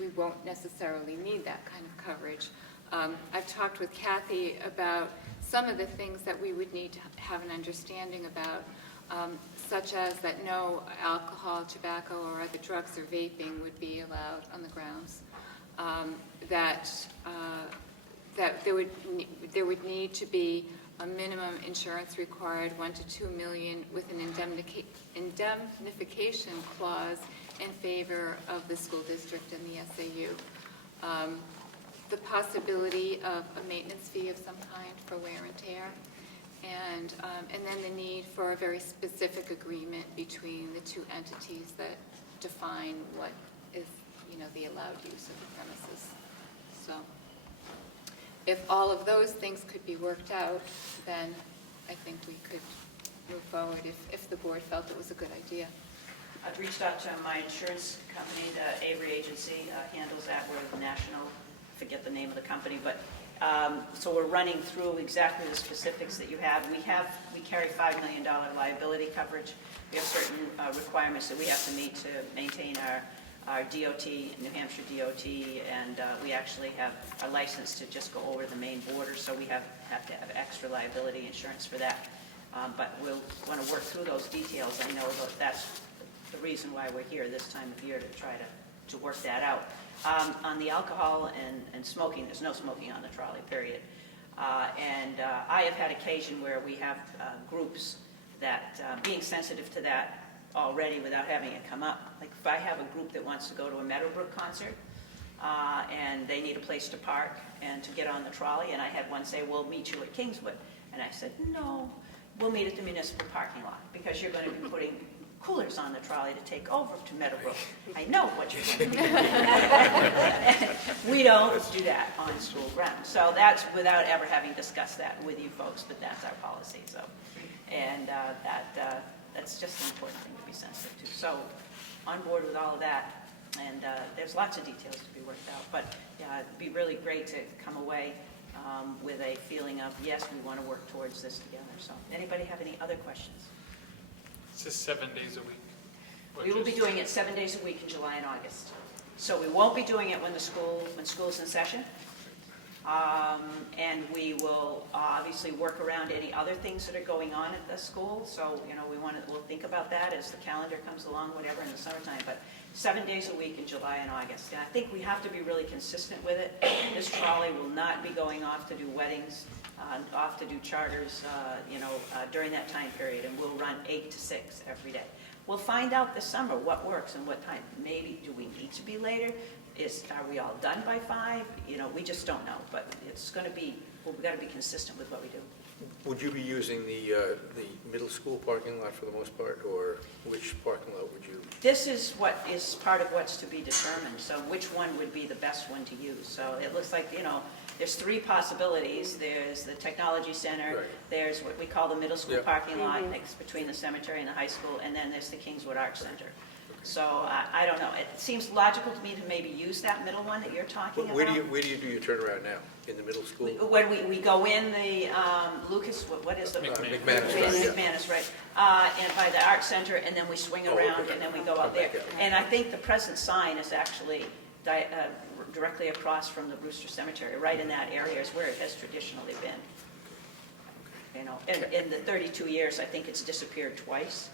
we won't necessarily need that kind of coverage. I've talked with Kathy about some of the things that we would need to have an understanding about, such as that no alcohol, tobacco, or other drugs or vaping would be allowed on the grounds. That there would need to be a minimum insurance required, $1 to $2 million, with an indemnification clause in favor of the school district and the SAU. The possibility of a maintenance fee of some kind for wear and tear, and then the need for a very specific agreement between the two entities that define what is, the allowed use of the premises. So if all of those things could be worked out, then I think we could move forward if the board felt it was a good idea. I've reached out to my insurance company, the Avery agency handles that, we're the national, I forget the name of the company, but, so we're running through exactly the specifics that you have. We carry $5 million liability coverage. We have certain requirements that we have to meet to maintain our DOT, New Hampshire DOT, and we actually have a license to just go over the main border, so we have to have extra liability insurance for that. But we'll want to work through those details. I know that that's the reason why we're here this time of year, to try to work that out. On the alcohol and smoking, there's no smoking on the trolley, period. I have had occasion where we have groups that, being sensitive to that already without having it come up, like if I have a group that wants to go to a Meadowbrook concert, and they need a place to park and to get on the trolley, and I had one say, we'll meet you at Kingswood. And I said, no, we'll meet at the municipal parking lot, because you're going to be putting coolers on the trolley to take over to Meadowbrook. I know what you're going to do. We don't do that on school grounds. So that's without ever having discussed that with you folks, but that's our policy. So, and that's just an important thing to be sensitive to. So on board with all of that, and there's lots of details to be worked out. But yeah, it'd be really great to come away with a feeling of, yes, we want to work towards this together. So anybody have any other questions? It's just 7 days a week. We will be doing it 7 days a week in July and August. So we won't be doing it when school's in session. And we will obviously work around any other things that are going on at the school. So, you know, we'll think about that as the calendar comes along, whatever, in the summertime. But 7 days a week in July and August. And I think we have to be really consistent with it. This trolley will not be going off to do weddings, off to do charters, during that time period. And we'll run 8 to 6 every day. We'll find out this summer what works and what time. Maybe do we need to be later? Are we all done by 5? You know, we just don't know. But it's going to be, we've got to be consistent with what we do. Would you be using the middle school parking lot for the most part, or which parking lot would you? This is what is part of what's to be determined. So which one would be the best one to use? So it looks like, you know, there's 3 possibilities. There's the technology center. Right. There's what we call the middle school Yep. parking lot next between the cemetery and the high school, and then there's the Kingswood Arts Center. So I don't know. It seems logical to me to maybe use that middle one that you're talking about. Where do you do your turnaround now? In the middle school? When we go in the Lucas, what is the? McManus, right. And by the Art Center, and then we swing around, and then we go out there. And I think the present sign is actually directly across from the Brewster Cemetery, right in that area is where it has traditionally been. You know, in the 32 years, I think it's disappeared twice.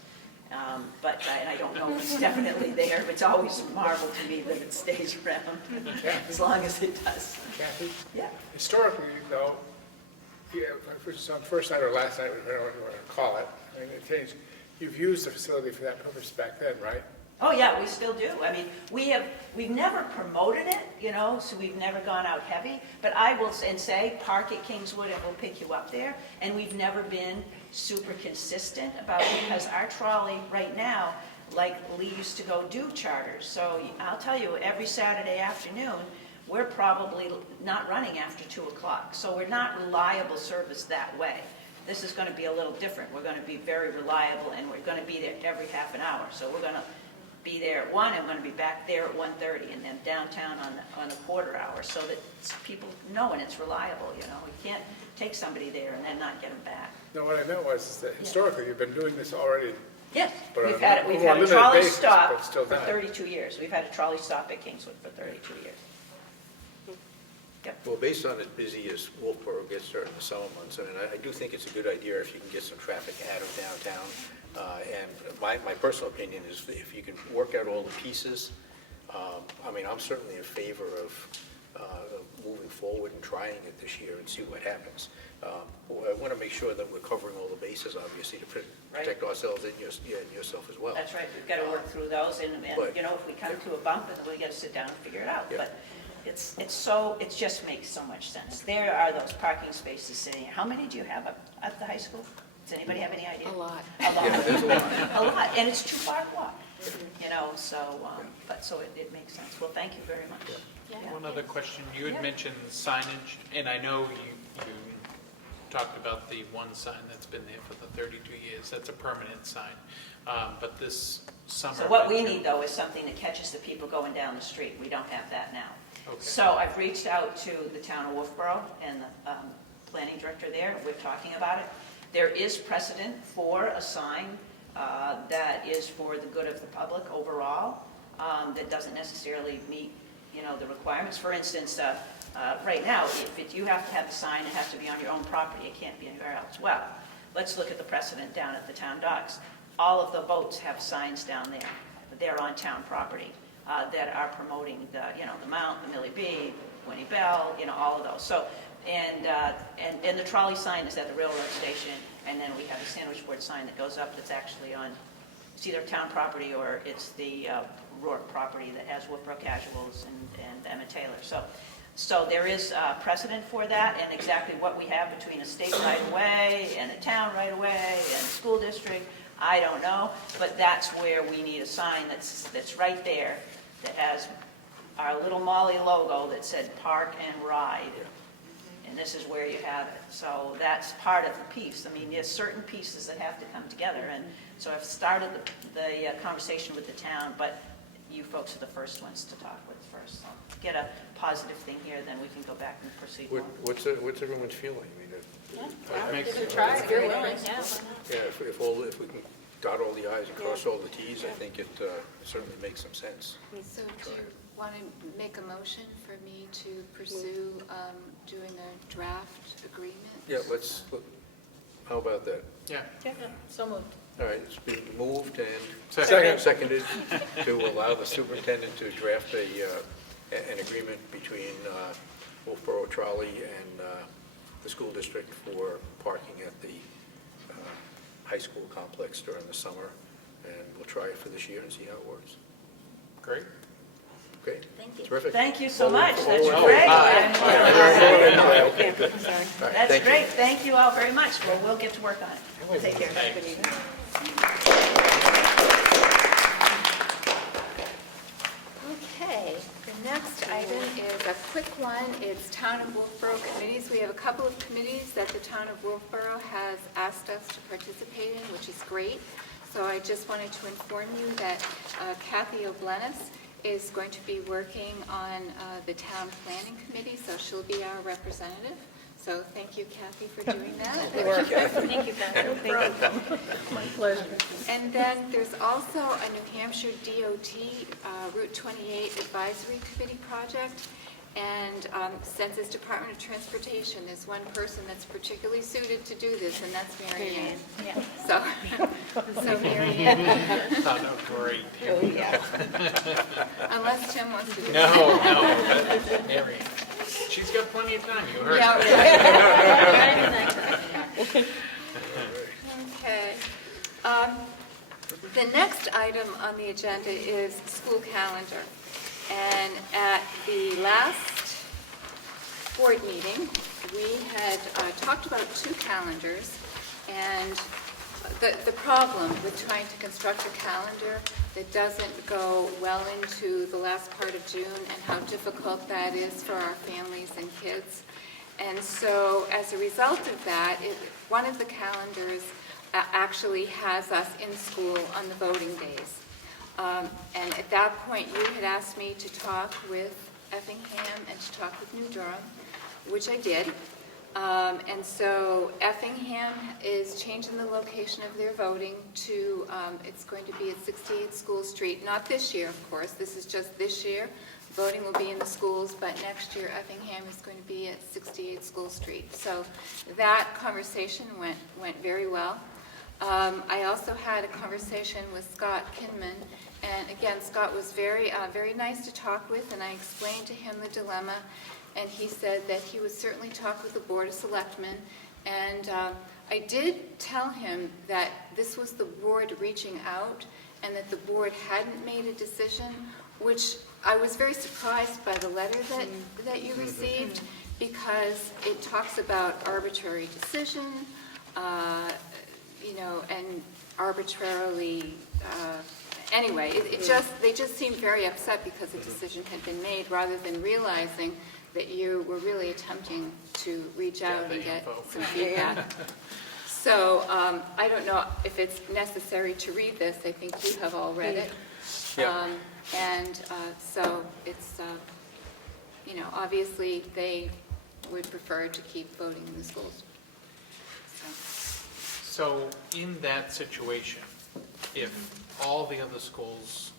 But I don't know if it's definitely there, but it's always a marvel to me that it stays around as long as it does. Kathy? Yeah. Historically, though, first night or last night, whatever you want to call it, I mean, it changed. You've used the facility for that purpose back then, right? Oh, yeah, we still do. I mean, we've never promoted it, you know, so we've never gone out heavy. But I will say, park at Kingswood and we'll pick you up there. And we've never been super consistent about it, because our trolley right now, like Lee used to go do charters. So I'll tell you, every Saturday afternoon, we're probably not running after 2 o'clock. So we're not reliable service that way. This is going to be a little different. We're going to be very reliable, and we're going to be there every half an hour. So we're going to be there at 1, and we're going to be back there at 1:30, and then downtown on a quarter hour, so that people know and it's reliable. You know, we can't take somebody there and then not get them back. No, what I meant was that historically you've been doing this already. Yes, But we've on had a a more limited trolley basis, stop but still for done. 32 years. We've had a trolley stop at Kingswood for 32 years. Well, based on as busy as Wolfboro gets during the summer months, I mean, I do think it's a good idea if you can get some traffic out of downtown. And my personal opinion is if you can work out all the pieces, I mean, I'm certainly in favor of moving forward and trying it this year and see what happens. I want to make sure that we're covering all the bases, obviously, to protect ourselves and yourself as well. That's right. We've got to work through those, and you know, if we come to a bump, then we got to sit down and figure it out. Yeah. But it just makes so much sense. There are those parking spaces sitting here. How many do you have at the high school? Does anybody have any idea? A lot. A lot. Yeah, there's a lot. A lot, and it's too far to walk. You know, so it makes sense. Well, thank you very much. One other question. You had mentioned signage, and I know you talked about the one sign that's been there for the 32 years. That's a permanent sign. But this summer... So what we need, though, is something that catches the people going down the street. We don't have that now. Okay. So I've reached out to the town of Wolfboro and the planning director there. We're talking about it. There is precedent for a sign that is for the good of the public overall, that doesn't necessarily meet, the requirements. For instance, right now, if you have to have a sign, it has to be on your own property. It can't be anywhere else. Well, let's look at the precedent down at the town docks. All of the boats have signs down there. They're on town property that are promoting the Mount, the Millie Bee, Winnie Bell, all of those. So, and the trolley sign is at the railroad station, and then we have a sandwich board sign that goes up that's actually on, it's either town property or it's the Rourke property that has Wolfboro Casuals and Emmett Taylor. So there is precedent for that, and exactly what we have between a state right-of-way and a town right-of-way and a school district, I don't know, but that's where we need a sign that's right there that has our little Molly logo that said park and ride. And this is where you have it. So that's part of the piece. I mean, there's certain pieces that have to come together. And so I've started the conversation with the town, but you folks are the first ones to talk with first. So get a positive thing here, then we can go back and proceed more. What's everyone's feeling? I mean, Give it a try. If you're willing. if we can dot all the i's and cross all the t's, I think it certainly makes some sense. So do you want to make a motion for me to pursue doing a draft agreement? Yeah, let's look. How about that? Yeah. So moved. All right, it's been moved and Seconded. to allow the superintendent to draft an agreement between Wolfboro Trolley and the school district for parking at the high school complex during the summer, and we'll try it for this year and see how it works. Great. Okay. Thank you. Terrific. Thank you so much. That's Oh, great. Okay, good. All right, That's thank you. great. Thank you all very much. Well, we'll get to work on it. Take care. Thanks. Good evening. Okay, the next item is a quick one. It's Town of Wolfboro committees. We have a couple of committees that the Town of Wolfboro has asked us to participate in, which is great. So I just wanted to inform you that Kathy O'Blenis is going to be working on the Town Planning Committee, so she'll be our representative. So thank you, Kathy, for doing that. Thank you, Kathy. My pleasure. And then there's also a New Hampshire DOT Route 28 Advisory Committee project. And since it's Department of Transportation, there's one person that's particularly suited to do this, and that's Marion. Yeah. So Marion, Oh, no, great. Oh, yeah. unless Tim wants to do it. No, that's Marion. She's got plenty of time, you heard. Yeah, okay. The next item on the agenda is school calendar. And at the last board meeting, we had talked about two calendars, and the problem with trying to construct a calendar that doesn't go well into the last part of June, and how difficult that is for our families and kids. And so as a result of that, one of the calendars actually has us in school on the voting days. And at that point, you had asked me to talk with Effingham and to talk with New Durham, which I did. And so Effingham is changing the location of their voting to, it's going to be at 68 School Street. Not this year, of course. This is just this year. Voting will be in the schools, but next year Effingham is going to be at 68 School Street. So that conversation went very well. I also had a conversation with Scott Kinman, and again, Scott was very nice to talk with, and I explained to him the dilemma, and he said that he would certainly talk with the Board of Selectmen, and I did tell him that this was the board reaching out, and that the board hadn't made a decision, which I was very surprised by the letter that you received, because it talks about arbitrary decision, and arbitrarily anyway, they just seemed very upset because the decision had been made, rather than realizing that you were really attempting to reach out and get some feedback. So I don't know if it's necessary to read this. I think you have all read it. Yeah. So it's, obviously they would prefer to keep voting in the schools. So in that situation, if all the other schools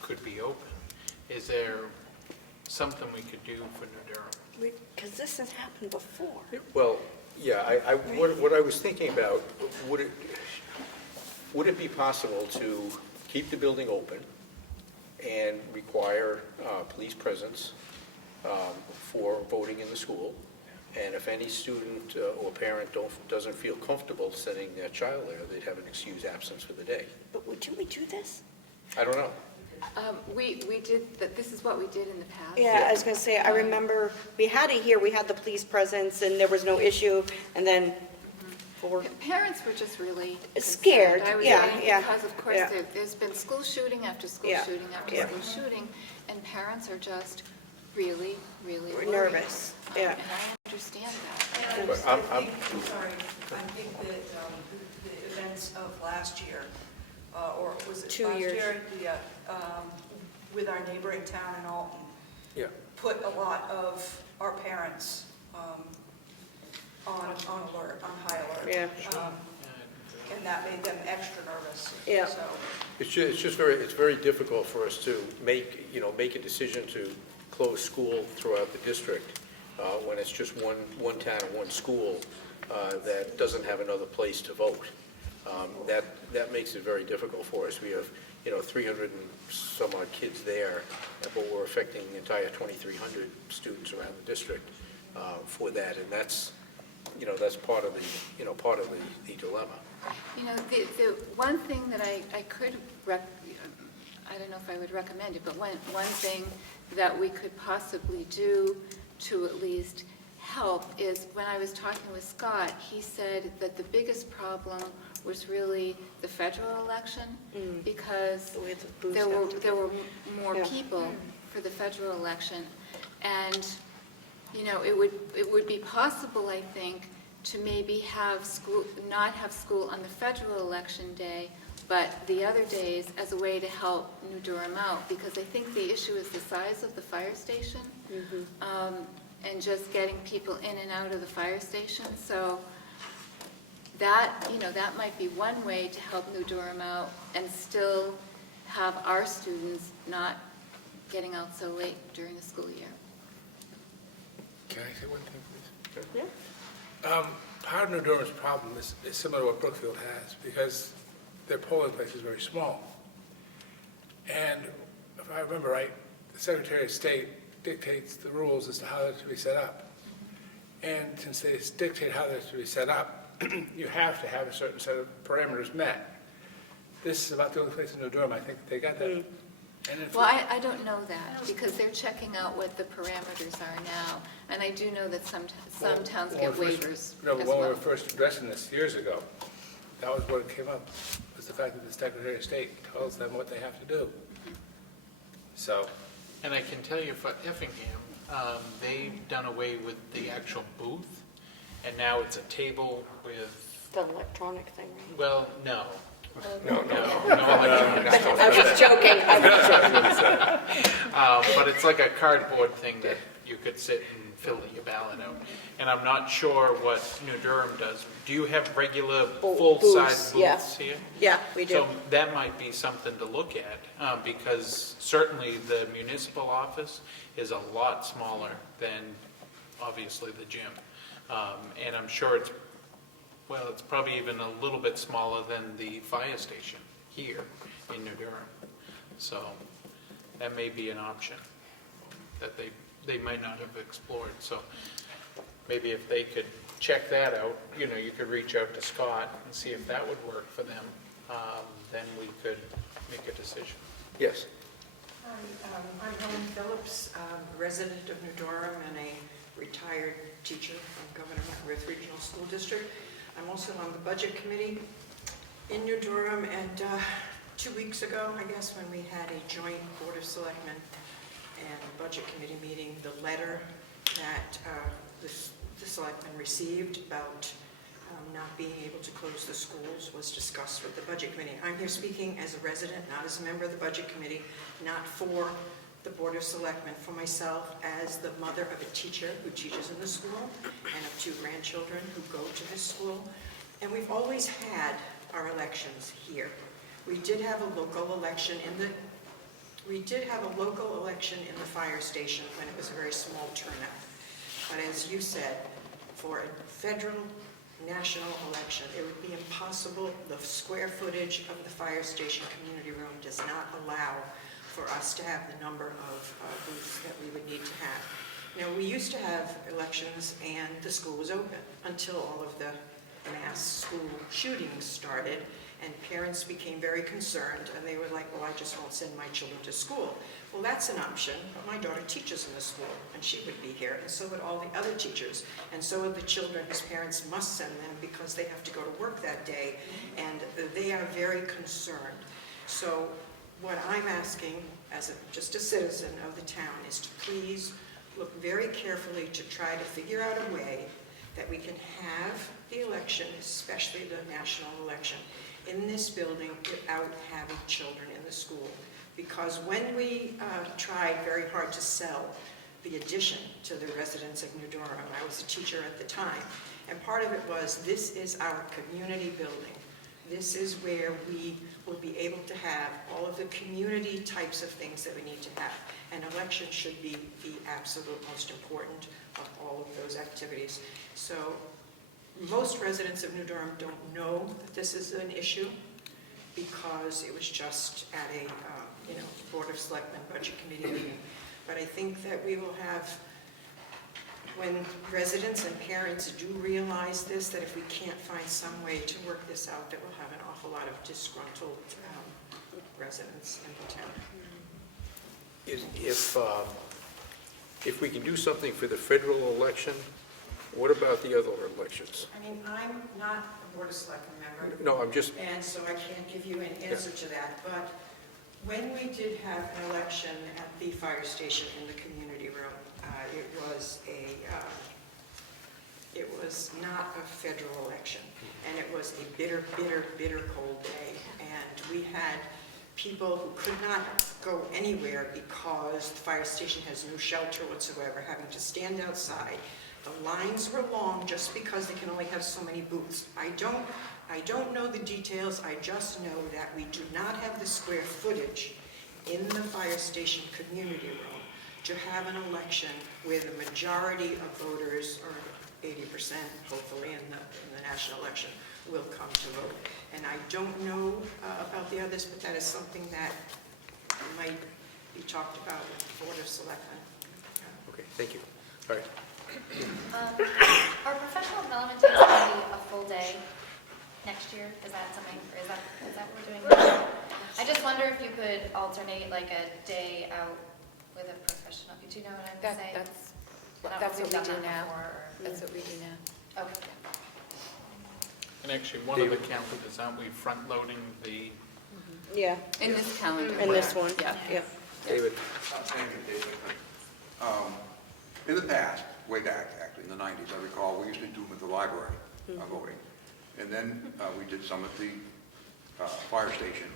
could be open, is there something we could do for New Durham? Because this has happened before. Well, yeah, what I was thinking about, would it be possible to keep the building open and require police presence for voting in the school? And if any student or parent doesn't feel comfortable sending their child there, they'd have an excused absence for the day. But didn't we do this? I don't know. We did, this is what we did in the past. Yeah, I was going to say, I remember we had it here, we had the police presence, and there was no issue, and then Parents were just really scared. I would Yeah, say, yeah. because of course Yeah. there's been school shooting after school Yeah. shooting after Yeah. school shooting, and parents are just really, really We're worried. nervous. Yeah. And I understand that. And But I I'm- think, sorry, I think that the events of last year, or was it 2 last years. year? Yeah, with our neighboring town in Alton, Yeah. put a lot of our parents on alert, on high alert. Yeah. And that made them extra nervous. Yeah. So, It's very difficult for us to make a decision to close school throughout the district when it's just one town and one school that doesn't have another place to vote. That makes it very difficult for us. We have 300 and some odd kids there, but we're affecting the entire 2,300 students around the district for that, and that's part of the dilemma. The one thing that I could, I don't know if I would recommend it, but one thing that we could possibly do to at least help is, when I was talking with Scott, he said that the biggest problem was really the federal election, because there were more people for the federal election, and it would be possible, I think, to maybe not have school on the federal election day, but the other days as a way to help New Durham out, because I think the issue is the size of the fire station, and just getting people in and out of the fire station. So that might be one way to help New Durham out and still have our students not getting out so late during the school year. Can I say one thing, please? Yeah. Part of New Durham's problem is similar to what Brookfield has, because their polling place is very small. And if I remember right, the Secretary of State dictates the rules as to how they're to be set up. And since they dictate how they're to be set up, you have to have a certain set of parameters met. This is about the only place in New Durham, I think, they got that. And if Well, I don't know that, because they're checking out what the parameters are now, and I do know that some towns get waivers No, as when we well. were first addressing this years ago, that was what came up, was the fact that the Secretary of State tells them what they have to do. So, And I can tell you for Effingham, they've done away with the actual booth, and now it's a table with, The electronic thing, right? well, no. No. I was joking. But it's like a cardboard thing that you could sit and fill your ballot out. And I'm not sure what New Durham does. Do you have regular full-size booths here? Yeah, we do. So that might be something to look at, because certainly the municipal office is a lot smaller than, obviously, the gym. And I'm sure it's probably even a little bit smaller than the fire station here in New Durham. So that may be an option that they might not have explored. So maybe if they could check that out, you could reach out to Scott and see if that would work for them. Then we could make a decision. Yes. I'm Helen Phillips, resident of New Durham and a retired teacher from Governor Wentworth Regional School District. I'm also on the Budget Committee in New Durham, and 2 weeks ago, I guess, when we had a joint Board of Selectmen and Budget Committee meeting, the letter that the selectmen received about not being able to close the schools was discussed with the Budget Committee. I'm here speaking as a resident, not as a member of the Budget Committee, not for the Board of Selectmen, for myself as the mother of a teacher who teaches in the school and of 2 grandchildren who go to this school. And we've always had our elections here. We did have a local election in the fire station when it was a very small turnout. But as you said, for a federal national election, it would be impossible. The square footage of the fire station community room does not allow for us to have the number of booths that we would need to have. Now, we used to have elections and the school was open until all of the mass school shootings started, and parents became very concerned, and they were like, well, I just won't send my children to school. Well, that's an option, but my daughter teaches in the school, and she would be here, and so would all the other teachers, and so would the children whose parents must send them because they have to go to work that day, and they are very concerned. So what I'm asking, as just a citizen of the town, is to please look very carefully to try to figure out a way that we can have the election, especially the national election, in this building without having children in the school. Because when we tried very hard to sell the addition to the residents of New Durham, I was a teacher at the time, and part of it was, this is our community building. This is where we will be able to have all of the community types of things that we need to have. And election should be the absolute most important of all of those activities. So most residents of New Durham don't know that this is an issue because it was just at a Board of Selectmen Budget Committee meeting. But I think that we will have, when residents and parents do realize this, that if we can't find some way to work this out, that we'll have an awful lot of disgruntled residents in the town. If we can do something for the federal election, what about the other elections? I mean, I'm not a Board of Selectmen member. No, I'm just... And so I can't give you an answer to that. But when we did have an election at the fire station in the community room, it was not a federal election. And it was a bitter, bitter, bitter cold day. And we had people who could not go anywhere because the fire station has no shelter whatsoever, having to stand outside. The lines were long just because they can only have so many booths. I don't know the details. I just know that we do not have the square footage in the fire station community room to have an election where the majority of voters, or 80% hopefully in the national election, will come to vote. And I don't know about the others, but that is something that might be talked about with the Board of Selectmen. Okay, thank you. All right. Are professional development days going to be a full day next year? Is that something, or is that what we're doing now? I just wonder if you could alternate like a day out with a professional. Do you know what I'm saying? That's what we do now. That's what we do now. Okay. And actually, one of the calendars, aren't we front-loading the... Yeah. In this calendar. In this one, yeah. David. Thank you, David. In the past, way back actually in the 90s, I recall we used to do them at the library, voting. And then we did some at the fire station.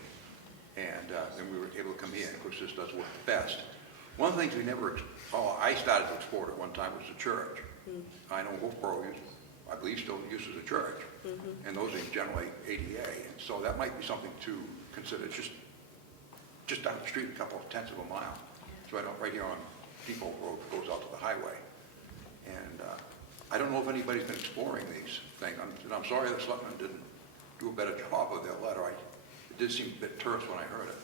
And then we were able to come here. Of course, this does work best. One of the things we never, I started to explore at one time was the church. I know Wolfboro, I believe, still uses a church. And those are generally ADA. And so that might be something to consider, just down the street, a couple of tenths of a mile. It's right here on Depot Road that goes out to the highway. And I don't know if anybody's been exploring these things. I'm sorry the selectmen didn't do a better job of their letter. It did seem a bit terse when I heard it.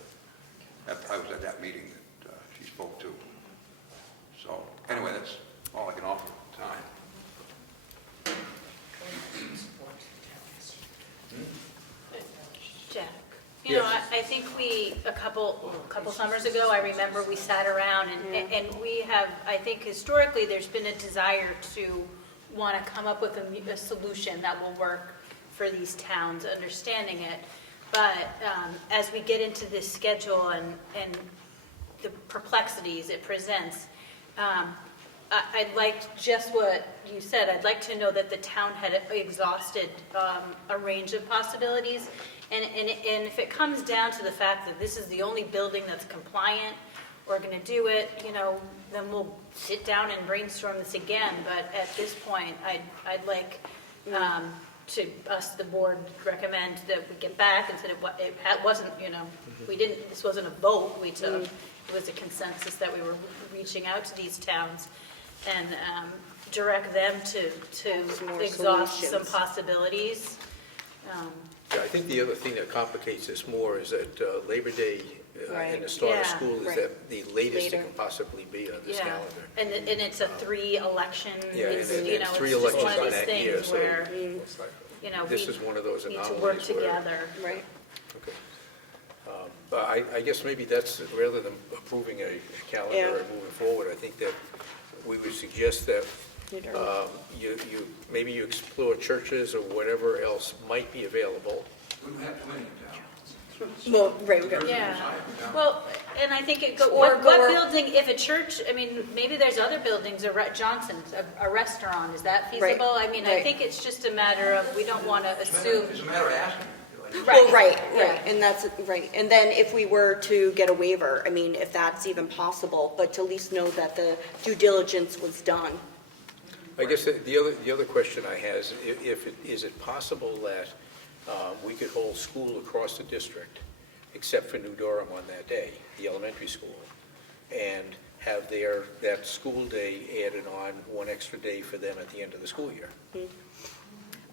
I was at that meeting that she spoke to. So anyway, that's all I can offer at the time. Jack, I think a couple summers ago, I remember we sat around and we have, I think historically there's been a desire to want to come up with a solution that will work for these towns, understanding it. But as we get into this schedule and the perplexities it presents, I'd like just what you said. I'd like to know that the town had exhausted a range of possibilities. And if it comes down to the fact that this is the only building that's compliant, we're going to do it, then we'll sit down and brainstorm this again. But at this point, I'd like to us, the board, recommend that we get back and said it wasn't, this wasn't a vote we took. It was a consensus that we were reaching out to these towns and direct them to exhaust some possibilities. I think the other thing that complicates this more is that Labor Day and the start of school is that the latest it can possibly be on this calendar. And it's a 3 election. Yeah, and it's, it's 3 elections one of on these that things year, so where, this is one of those we need anomalies to work where- together. Right. Okay. But I guess maybe that's, rather than approving a calendar and moving forward, I think that we would suggest that maybe you explore churches or whatever else might be available. We don't have too many in town. Well, right. Yeah. Well, and I think what building, if a church, maybe there's other buildings, Johnson's, a restaurant, is that feasible? I think it's just a matter of, we don't want to assume. It's a matter of asking. Well, right, and that's right. And then if we were to get a waiver, if that's even possible, but to at least know that the due diligence was done. I guess the other question I have is, is it possible that we could hold school across the district, except for New Durham on that day, the elementary school, and have that school day added on one extra day for them at the end of the school year?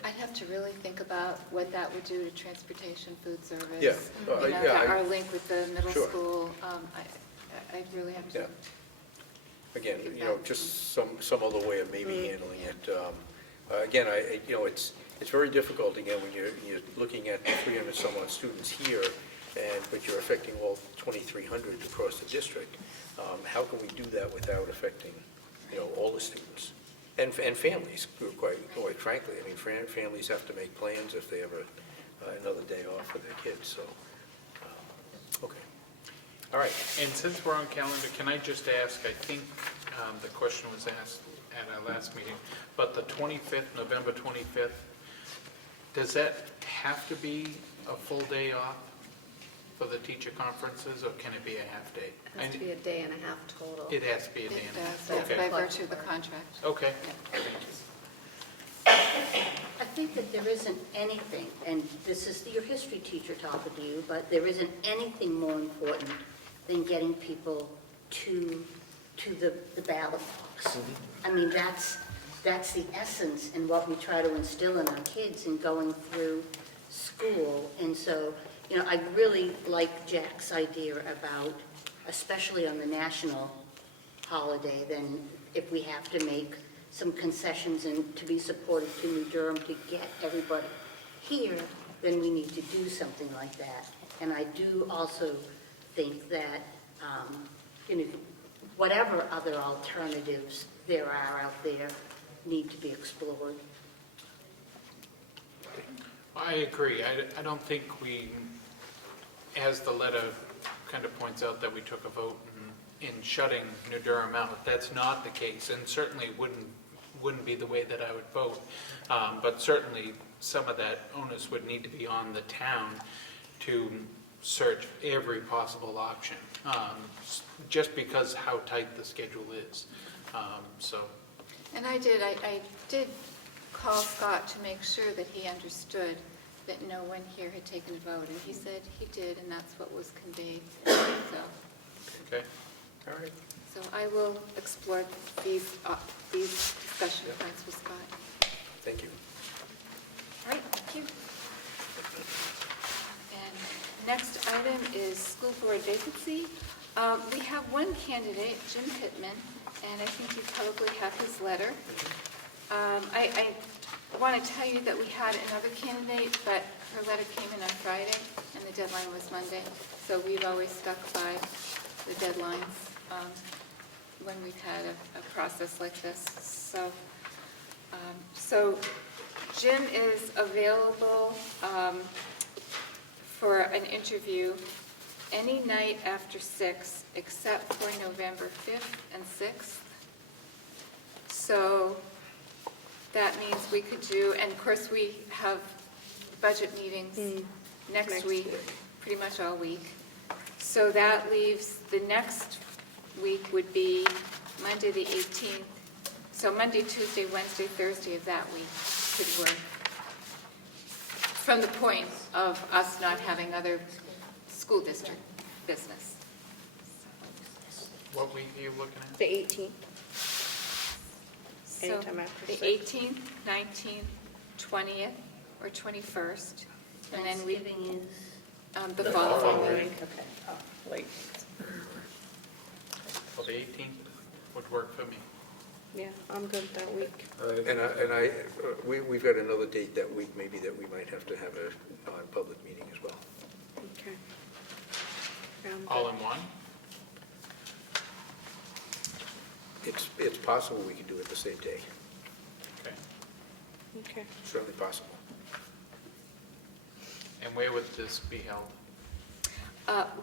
I'd have to really think about what that would do to transportation, food service. Yeah. Our link with the middle Sure. school. I really have to. Yeah. Again, just some other way of maybe handling it. Again, it's very difficult, again, when you're looking at 300 some odd students here, but you're affecting all 2,300 across the district. How can we do that without affecting, all the students? And families, quite frankly. Families have to make plans if they have another day off for their kids, so, okay. All right. And since we're on calendar, can I just ask, I think the question was asked at our last meeting, but the 25th, November 25th, does that have to be a full day off for the teacher conferences, or can it be a half day? It has to be a day and a half total. It has to be a day and a half. That's Okay. by virtue of the contract. Okay. I think that there isn't anything, and this is your history teacher talking to you, but there isn't anything more important than getting people to the ballot box. That's the essence and what we try to instill in our kids in going through school. And so, I really like Jack's idea about, especially on the national holiday, then if we have to make some concessions and to be supportive to New Durham to get everybody here, then we need to do something like that. And I do also think that, whatever other alternatives there are out there need to be explored. I agree. I don't think we, as the letter kind of points out, that we took a vote in shutting New Durham out. That's not the case, and certainly wouldn't be the way that I would vote. But certainly some of that onus would need to be on the town to search every possible option, just because how tight the schedule is. And I did call Scott to make sure that he understood that no one here had taken a vote, and he said he did, and that's what was conveyed. So. Okay. All right. So I will explore these discussion points with Scott. Thank you. All right, thank you. And next item is school board vacancy. We have one candidate, Jim Pittman, and I think you probably have his letter. I want to tell you that we had another candidate, but her letter came in on Friday, and the deadline was Monday. So we've always stuck by the deadlines when we've had a process like this. So Jim is available for an interview any night after 6 except for November 5th and 6th. So that means we could do, and of course we have budget meetings next week, pretty much all week. So that leaves, the next week would be Monday the 18th. So Monday, Tuesday, Wednesday, Thursday of that week could work. From the point of us not having other school district business. What week are you looking at? The 18th. So Anytime after the 6. 18th, 19th, 20th, or 21st. And then we, Thanksgiving is? the following following week. Okay. Oh, late. Well, the 18th would work for me. Yeah, I'm good that week. We've got another date that week, maybe that we might have to have a non-public meeting as well. Okay. Yeah, I'm All good. in one? It's possible we can do it the same day, Okay. Okay. certainly possible. And where would this be held?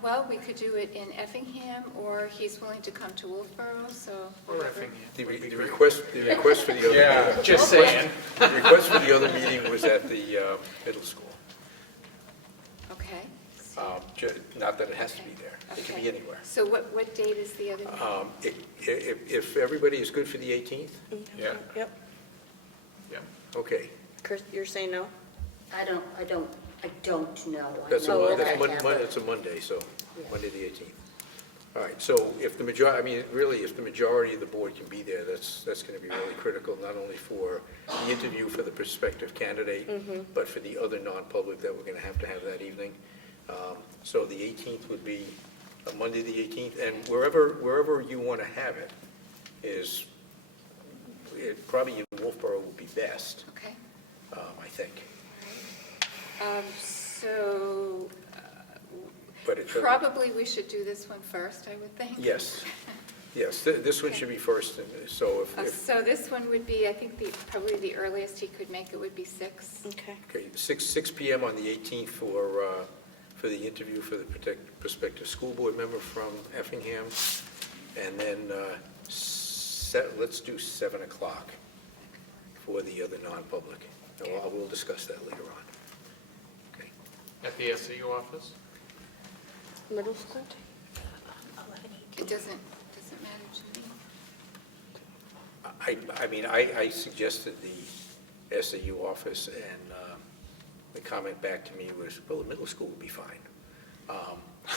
Well, we could do it in Effingham, or he's willing to come to Wolfboro, so. Or whatever. Effingham? The request for the other. Yeah, just saying. The request for the other meeting was at the middle school. Okay. Not that it has to be there, it can be Okay. anywhere. So what date is the other meeting? If everybody is good for the 18th, Yeah. Yep. Yeah. okay. Chris, you're saying no? I don't know. I That's know a, that I that's have Monday, a- it's a Monday, so Yeah. Monday the 18th. All right, so if the majority, I mean, really, if the majority of the board can be there, that's going to be really critical, not only for the interview for the prospective candidate, but for the other non-public that we're going to have that evening. So the 18th would be Monday the 18th, and wherever you want to have it is, probably in Wolfboro would be best, Okay. I think. So But it doesn't- probably we should do this one first, I would think. Yes, yes, this one should be first, and so if, So this one would be, I think, probably the earliest he could make it would be 6. Okay. okay, 6 p.m. on the 18th for the interview for the prospective school board member from Effingham, and then let's do 7 o'clock for the other non-public. And we'll discuss that later on. Okay. At the SAU office? Middle school? It doesn't matter to me. I mean, I suggested the SAU office, and the comment back to me was, well, the middle school would be fine.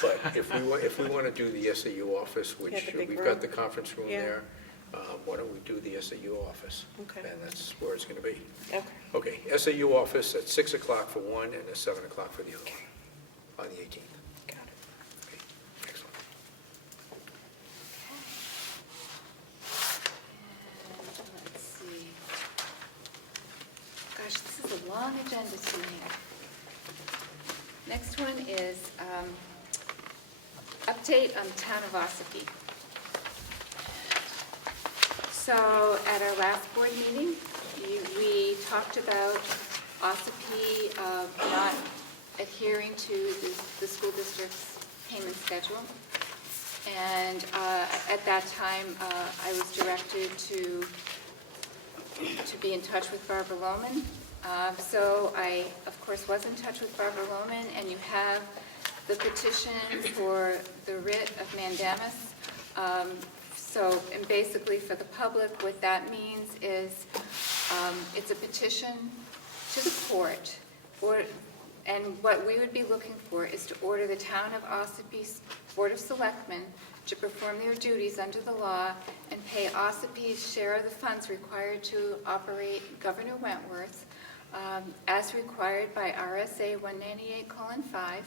But if we want to do the SAU office, which Yeah, the big we've room. got the conference room Yeah. there, why don't we do the SAU office? Okay. And that's where it's going to be. Okay. Okay, SAU office at 6 o'clock for one, and at 7 o'clock for the other one, on the 18th. Got it. Okay, excellent. And let's see. Gosh, this is a long agenda tonight. Next one is update on the town of Ossipee. So at our last board meeting, we talked about Ossipee not adhering to the school district's payment schedule. And at that time, I was directed to be in touch with Barbara Lohman. So I, of course, was in touch with Barbara Lohman, and you have the petition for the writ of mandamus. So, and basically for the public, what that means is it's a petition to the court, and what we would be looking for is to order the town of Ossipee's Board of Selectmen to perform their duties under the law and pay Ossipee's share of the funds required to operate Governor Wentworth as required by RSA 198:5,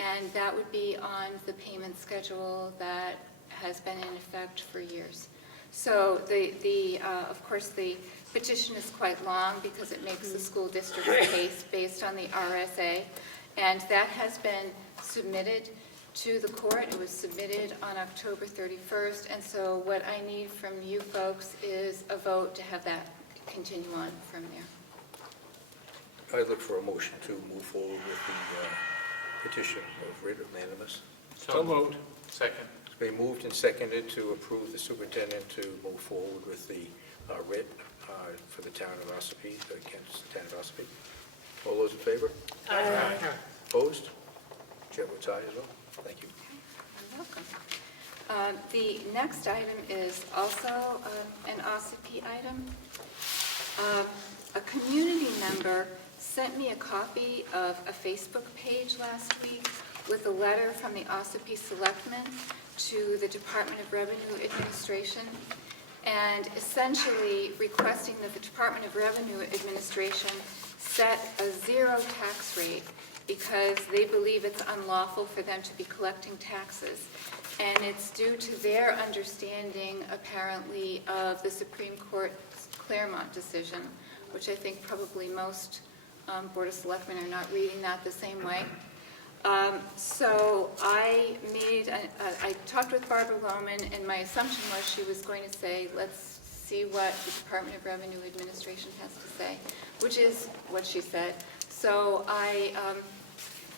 and that would be on the payment schedule that has been in effect for years. So of course, the petition is quite long because it makes the school district's case based on the RSA, and that has been submitted to the court. It was submitted on October 31st, and so what I need from you folks is a vote to have that continue on from there. I look for a motion to move forward with petition of writ unanimous? So moved. Second. It's been moved and seconded to approve the superintendent to move forward with the writ for the town of Ossipee, against the town of Ossipee. All those in favor? Aye. Opposed? Chair votes aye as well. Thank you. You're welcome. The next item is also an Ossipee item. A community member sent me a copy of a Facebook page last week with a letter from the Ossipee Selectmen to the Department of Revenue Administration, and essentially requesting that the Department of Revenue Administration set a zero tax rate because they believe it's unlawful for them to be collecting taxes. And it's due to their understanding, apparently, of the Supreme Court's Claremont decision, which I think probably most Board of Selectmen are not reading that the same way. So I talked with Barbara Lohman, and my assumption was she was going to say, let's see what the Department of Revenue Administration has to say, which is what she said. So I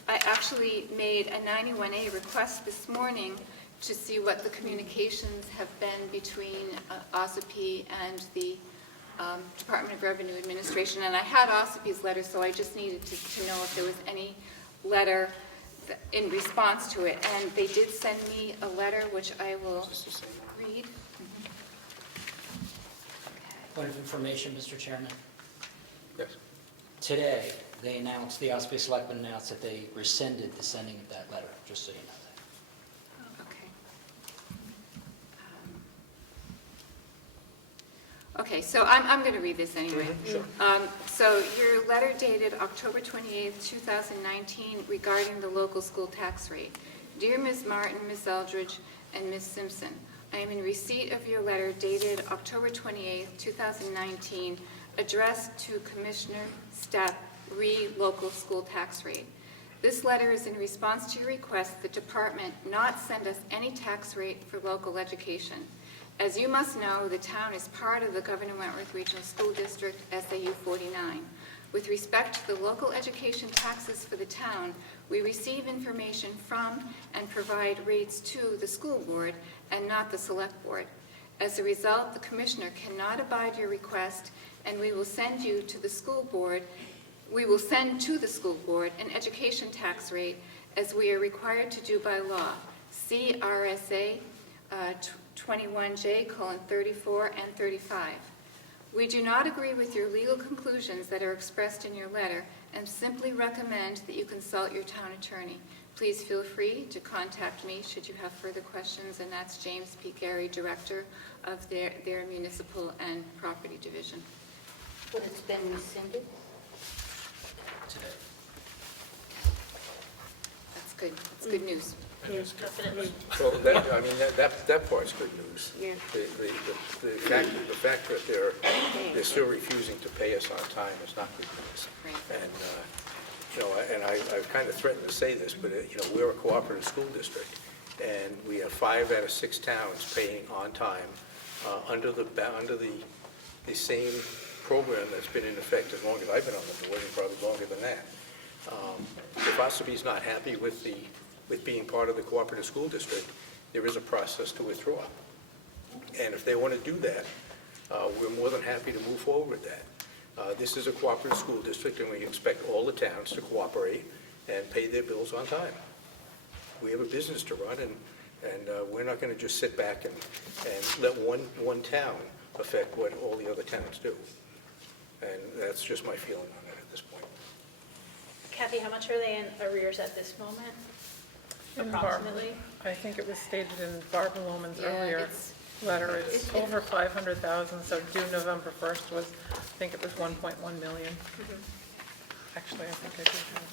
actually made a 91A request this morning to see what the communications have been between Ossipee and the Department of Revenue Administration. And I had Ossipee's letter, so I just needed to know if there was any letter in response to it. And they did send me a letter, which I will read. Point of information, Mr. Chairman. Yes. Today, they announced, the Ossipee Selectmen announced that they rescinded the sending of that letter, just so you know that. Okay, so I'm going to read this anyway. Sure. So your letter dated October 28th, 2019, regarding the local school tax rate. Dear Ms. Martin, Ms. Eldridge, and Ms. Simpson, I am in receipt of your letter dated October 28th, 2019, addressed to Commissioner Stepp, local school tax rate. This letter is in response to your request the department not send us any tax rate for local education. As you must know, the town is part of the Wentworth Regional School District, SAU 49. With respect to the local education taxes for the town, we receive information from and provide rates to the school board and not the select board. As a result, the commissioner cannot abide your request, and we will send to the school board an education tax rate as we are required to do by law. See RSA 21J:34 and 35. We do not agree with your legal conclusions that are expressed in your letter and simply recommend that you consult your town attorney. Please feel free to contact me should you have further questions, and that's James P. Gary, Director of their Municipal and Property Division. But it's been rescinded? Today. That's good. That's good news. Definitely. Well, that part's good news. Yeah. The fact that they're still refusing to pay us on time is not good news. Right. And I've kind of threatened to say this, but we're a cooperative school district, and we have 5 out of 6 towns paying on time under the same program that's been in effect as long as I've been on the board, and probably longer than that. If Ossipee's not happy with being part of the cooperative school district, there is a process to withdraw. And if they want to do that, we're more than happy to move forward with that. This is a cooperative school district, and we expect all the towns to cooperate and pay their bills on time. We have a business to run, and we're not going to just sit back and let one town affect what all the other towns do. And that's just my feeling on it at this point. Kathy, how much are they in arrears at this moment? Approximately? I think it was stated in Barbara Lohman's Yeah, earlier letter. It's over 500,000, so due November 1st was, I think it was 1.1 million. Actually, I think I did have it.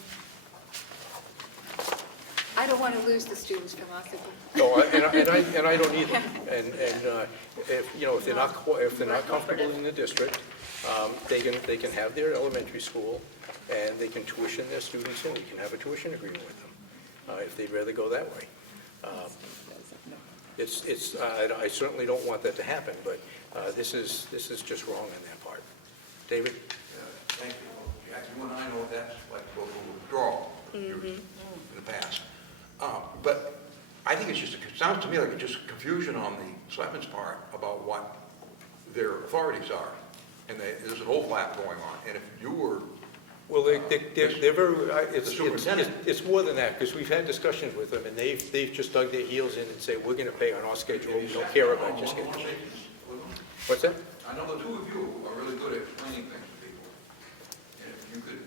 I don't want to lose the students from Ossipee. No, and I don't either. And if they're not comfortable in the district, they can have their elementary school, and they can tuition their students in. We can have a tuition agreement with them if they'd rather go that way. I certainly don't want that to happen, but this is just wrong on their part. David? Thank you. Jack, you and I know that's like a withdrawal. In the sounds to me like it's just confusion on the selectmen's part about what their authorities are. And there's an overlap going on. And if you were... Well, they're very, The superintendent. it's more than that, because we've had discussions with them, and they've just dug their heels in and say, we're going to pay on our schedule, we don't care about your schedule. What's that? I know the two of you are really good at explaining things to people. And if you could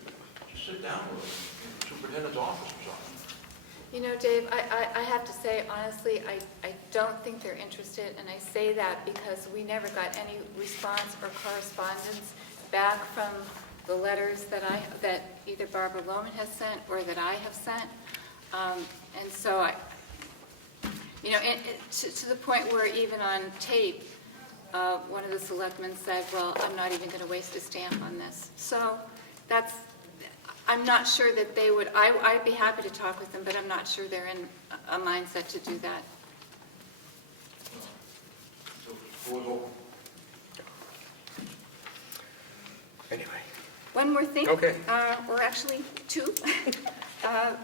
just sit down with them in the superintendent's office or something. You know, Dave, I have to say, honestly, I don't think they're interested, and I say that because we never got any response or correspondence back from the letters that either Barbara Lohman has sent or that I have sent. And so to the point where even on tape, one of the selectmen said, well, I'm not even going to waste a stamp on this. So I'm not sure that they would, I'd be happy to talk with them, but I'm not sure they're in a mindset to do that. So, floor's open. Anyway. One more thing. Okay. Or actually two.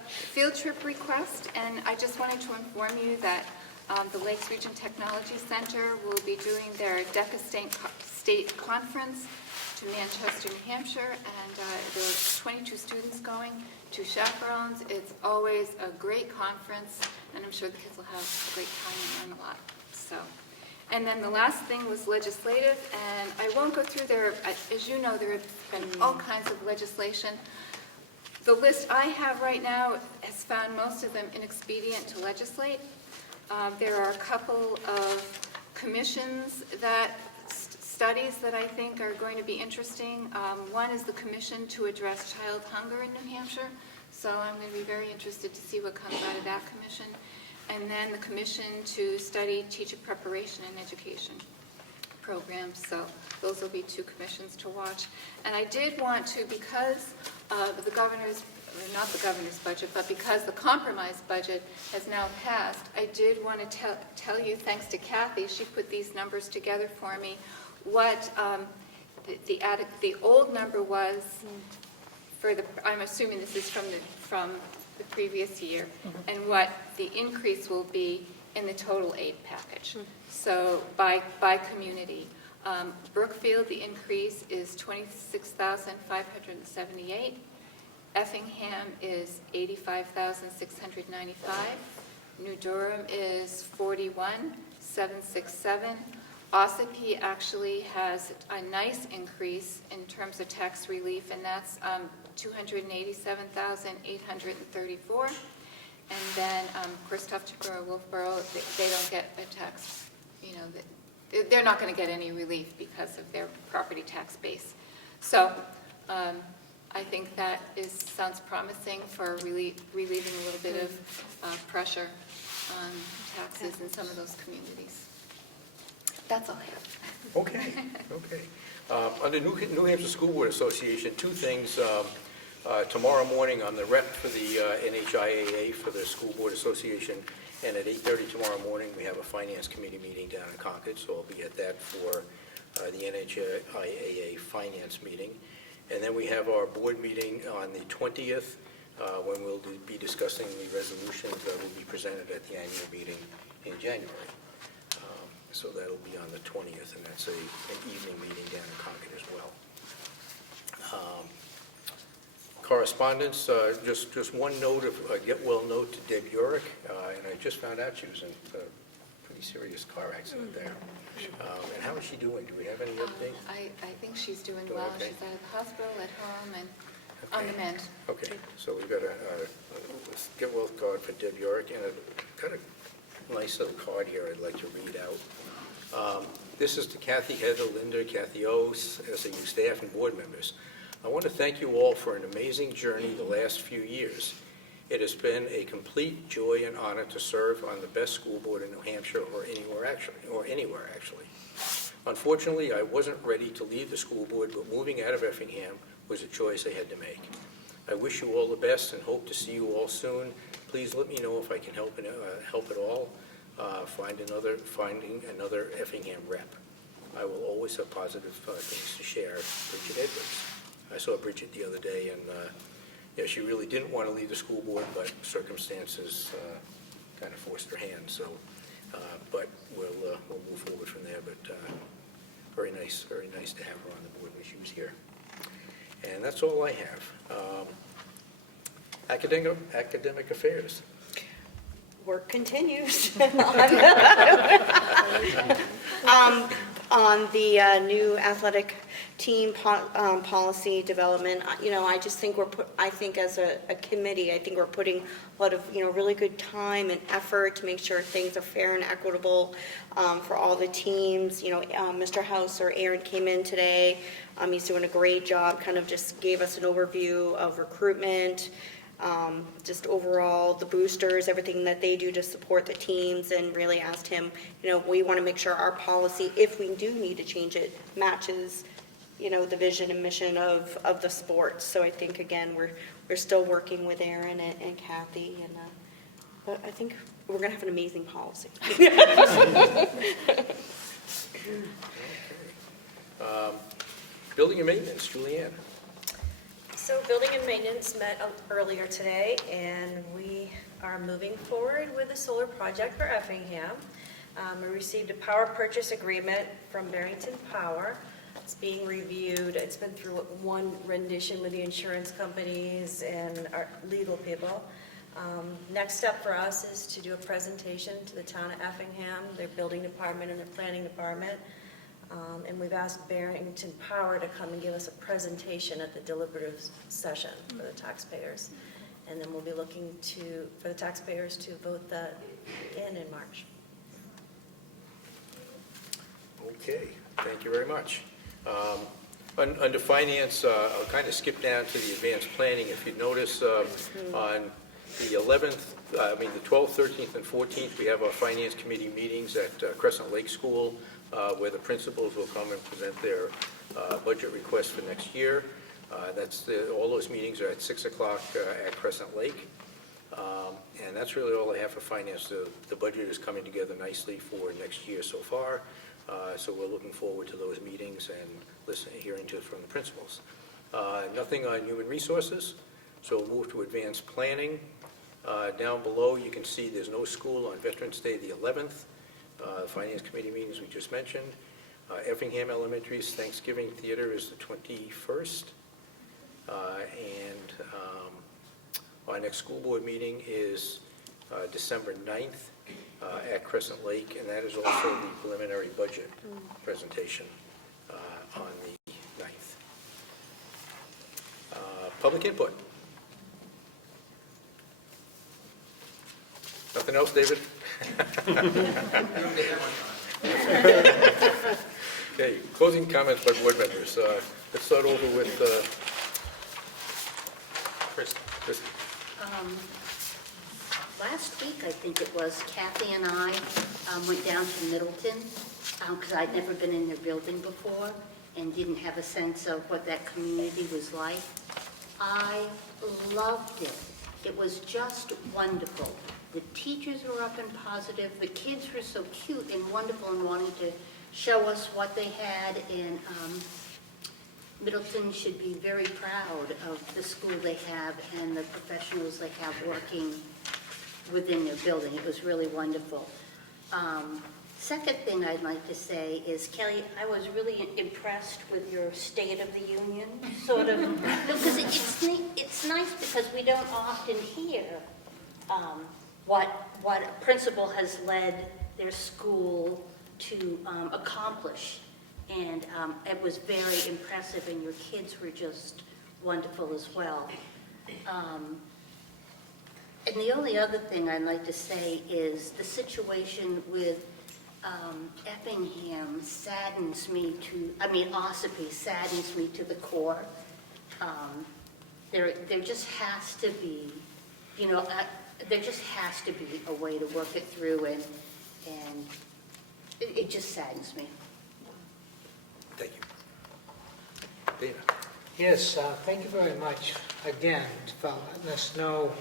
Field trip request, and I just wanted to inform you that the Lakes Region Technology Center will be doing their DECA State Conference to Manchester, New Hampshire, and there's 22 students going, 2 chaperones. It's always a great conference, and I'm sure the kids will have a great time and learn a lot. So. And then the last thing was legislative, and I won't go through there. As you know, there have been all kinds of legislation. The list I have right now has found most of them inexpedient to legislate. There are a couple of commissions studies that I think are going to be interesting. One is the Commission to Address Child Hunger in New Hampshire, so I'm going to be very interested to see what comes out of that commission. And then the Commission to Study Teacher Preparation and Education programs. So those will be 2 commissions to watch. And I did want to, because of the governor's, or not the governor's budget, but because the compromise budget has now passed, I did want to tell you, thanks to Kathy, she put these numbers together for me, what the old number was for the, I'm assuming this is from the previous year, and what the increase will be in the total aid package. So by community. Brookfield, the increase is $26,578. Effingham is $85,695. New Durham is $41,767. Ossipee actually has a nice increase in terms of tax relief, and that's $287,834. And then Krista, Wolfboro, they don't get a tax, they're not going to get any relief because of their property tax base. So I think that sounds promising for relieving a little bit of pressure on taxes in some of those communities. That's all I have. Okay. Under New Hampshire School Board Association, 2 things. Tomorrow morning, I'm the rep for the NHIAA for the School Board Association, and at 8:30 tomorrow morning, we have a Finance Committee meeting down in Concord, so I'll be at that for the NHIAA Finance meeting. And then we have our board meeting on the 20th, when we'll be discussing the resolutions that will be presented at the annual meeting in January. So that'll be on the 20th, and that's an evening meeting down in Concord as well. Correspondence, just one note of a get well note to Deb Urick, and I just found out she was in a pretty serious car accident there. And how is she doing? Do we have any update? I think she's doing well. Okay. She's out of the hospital, at home, and on the mend. Okay, so we've got a get well card for Deb Urick, and I've got a nice little card here I'd like to read out. This is to Kathy, Heather, Linda, Kathy O, SAU staff, and board members. I want to thank you all for an amazing journey the last few years. It has been a complete joy and honor to serve on the best school board in New Hampshire or anywhere actually. Unfortunately, I wasn't ready to leave the school board, but moving out of Effingham was a choice I had to make. I wish you all the best and hope to see you all soon. Please let me know if I can help at all. Finding another Effingham rep. I will always have positive things to share. Bridget Edwards. I saw Bridget the other day, and she really didn't want to leave the school board, but circumstances kind of forced her hand. So But we'll move forward from there. But very nice to have her on the board when she was here. And that's all I have. Academic affairs. Work continues. On the new athletic team policy development, I just think I think as a committee, I think we're putting a lot of, really good time and effort to make sure things are fair and equitable for all the teams. Mr. House or Aaron came in today. He's doing a great job, kind of just gave us an overview of recruitment, just overall the boosters, everything that they do to support the teams, and really asked him, we want to make sure our policy, if we do need to change it, matches, the vision and mission of the sport. So I think, again, we're still working with Aaron and Kathy, and but I think we're going to have an amazing policy. Building and maintenance, Julianne. So building and maintenance met earlier today, and we are moving forward with the solar project for Effingham. We received a power purchase agreement from Barrington Power. It's being reviewed. It's been through one rendition with the insurance companies and our legal people. Next step for us is to do a presentation to the town of Effingham, their building department and their planning department. And we've asked Barrington Power to come and give us a presentation at the deliberative session for the taxpayers. And then we'll be looking for the taxpayers to vote that in March. Okay, thank you very much. Under finance, I'll kind of skip down to the advanced planning. If you notice, on the 12th, 13th, and 14th, we have our finance committee meetings at Crescent Lake School, where the principals will come and present their budget request for next year. All those meetings are at 6 o'clock at Crescent Lake. And that's really all I have for finance. The budget is coming together nicely for next year so far. So we're looking forward to those meetings and hearing from the principals. Nothing on human resources. So we'll move to advanced planning. Down below, you can see there's no school on Veterans Day, the 11th. Finance committee meetings we just mentioned. Effingham Elementary's Thanksgiving Theater is the 21st. And our next school board meeting is December 9th at Crescent Lake, and that is also the preliminary budget presentation on the 9th. Public input. Nothing else, David? Okay, closing comments by board members. Let's start over with Krista. Last week, I think it was, Kathy and I went down to Middleton because I'd never been in their building before and didn't have a sense of what that community was like. I loved it. It was just wonderful. The teachers were up and positive. The kids were so cute and wonderful and wanting to show us what they had. And Middleton should be very proud of the school they have and the professionals they have working within their building. It was really wonderful. Second thing I'd like to say is, Kelly, I was really impressed with your State of the Union, sort of, because it's nice because we don't often hear what a principal has led their school to accomplish. And it was very impressive, and your kids were just wonderful as well. And the only other thing I'd like to say is the situation with Effingham saddens me Ossipee saddens me to the core. There just has to be, there just has to be a way to work it through, and it just saddens me. Thank you. Dana. Yes, thank you very much again for letting us know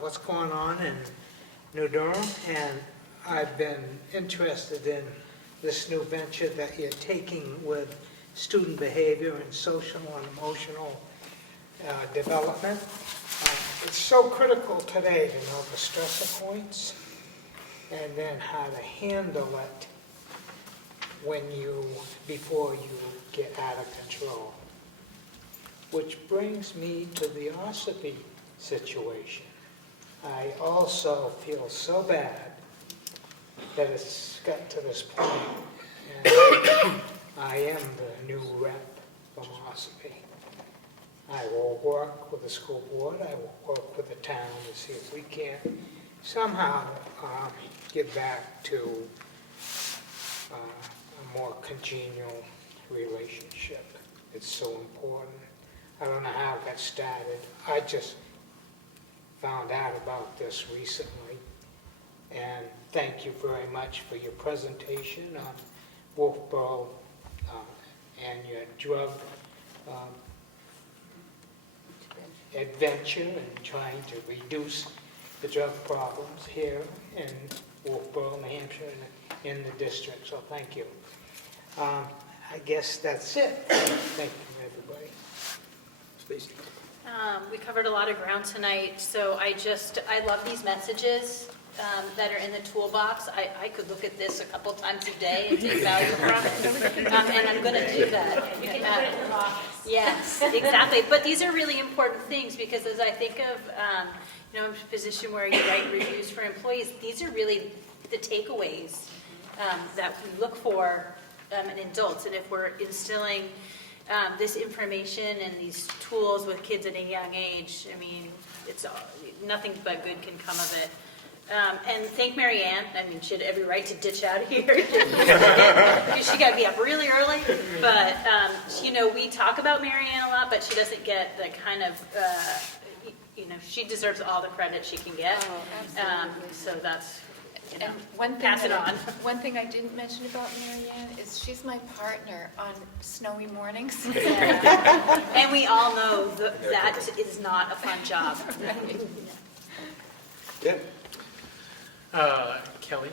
what's going on in New Durham, and I've been interested in this new venture that you're taking with student behavior and social and emotional development. It's so critical today to know the stressor points and then how to handle it before you get out of control. Which brings me to the Ossipee situation. I also feel so bad that it's got to this point, and I am the new rep from Ossipee. I will work with the school board, I will work with the town to see if we can somehow get back to a more congenial relationship. It's so important. I don't know how it got started. I just found out about this recently. And thank you very much for your presentation on Wolfboro and your drug adventure and trying to reduce the drug problems here in Wolfboro, New Hampshire, and in the district. So thank you. I guess that's it. Thank you, everybody. Stacy. We covered a lot of ground tonight, so I love these messages that are in the toolbox. I could look at this a couple times a day and take value from it, and I'm going to do that. You can put it in your office. Yes, exactly. But these are really important things because as I think of, a position where you write reviews for employees, these are really the takeaways that we look for in adults. And if we're instilling this information and these tools with kids at a young age, I mean, it's nothing but good can come of it. And thank Marianne. I mean, she had every right to ditch out of here. She got to be up really early. But, we talk about Marianne a lot, but she doesn't get the kind of, she deserves all the credit she can get. Oh, absolutely. So that's, And one thing pass it on. One thing I didn't mention about Marianne is she's my partner on snowy mornings. And we all know that is not a fun job. Yeah. Kelly,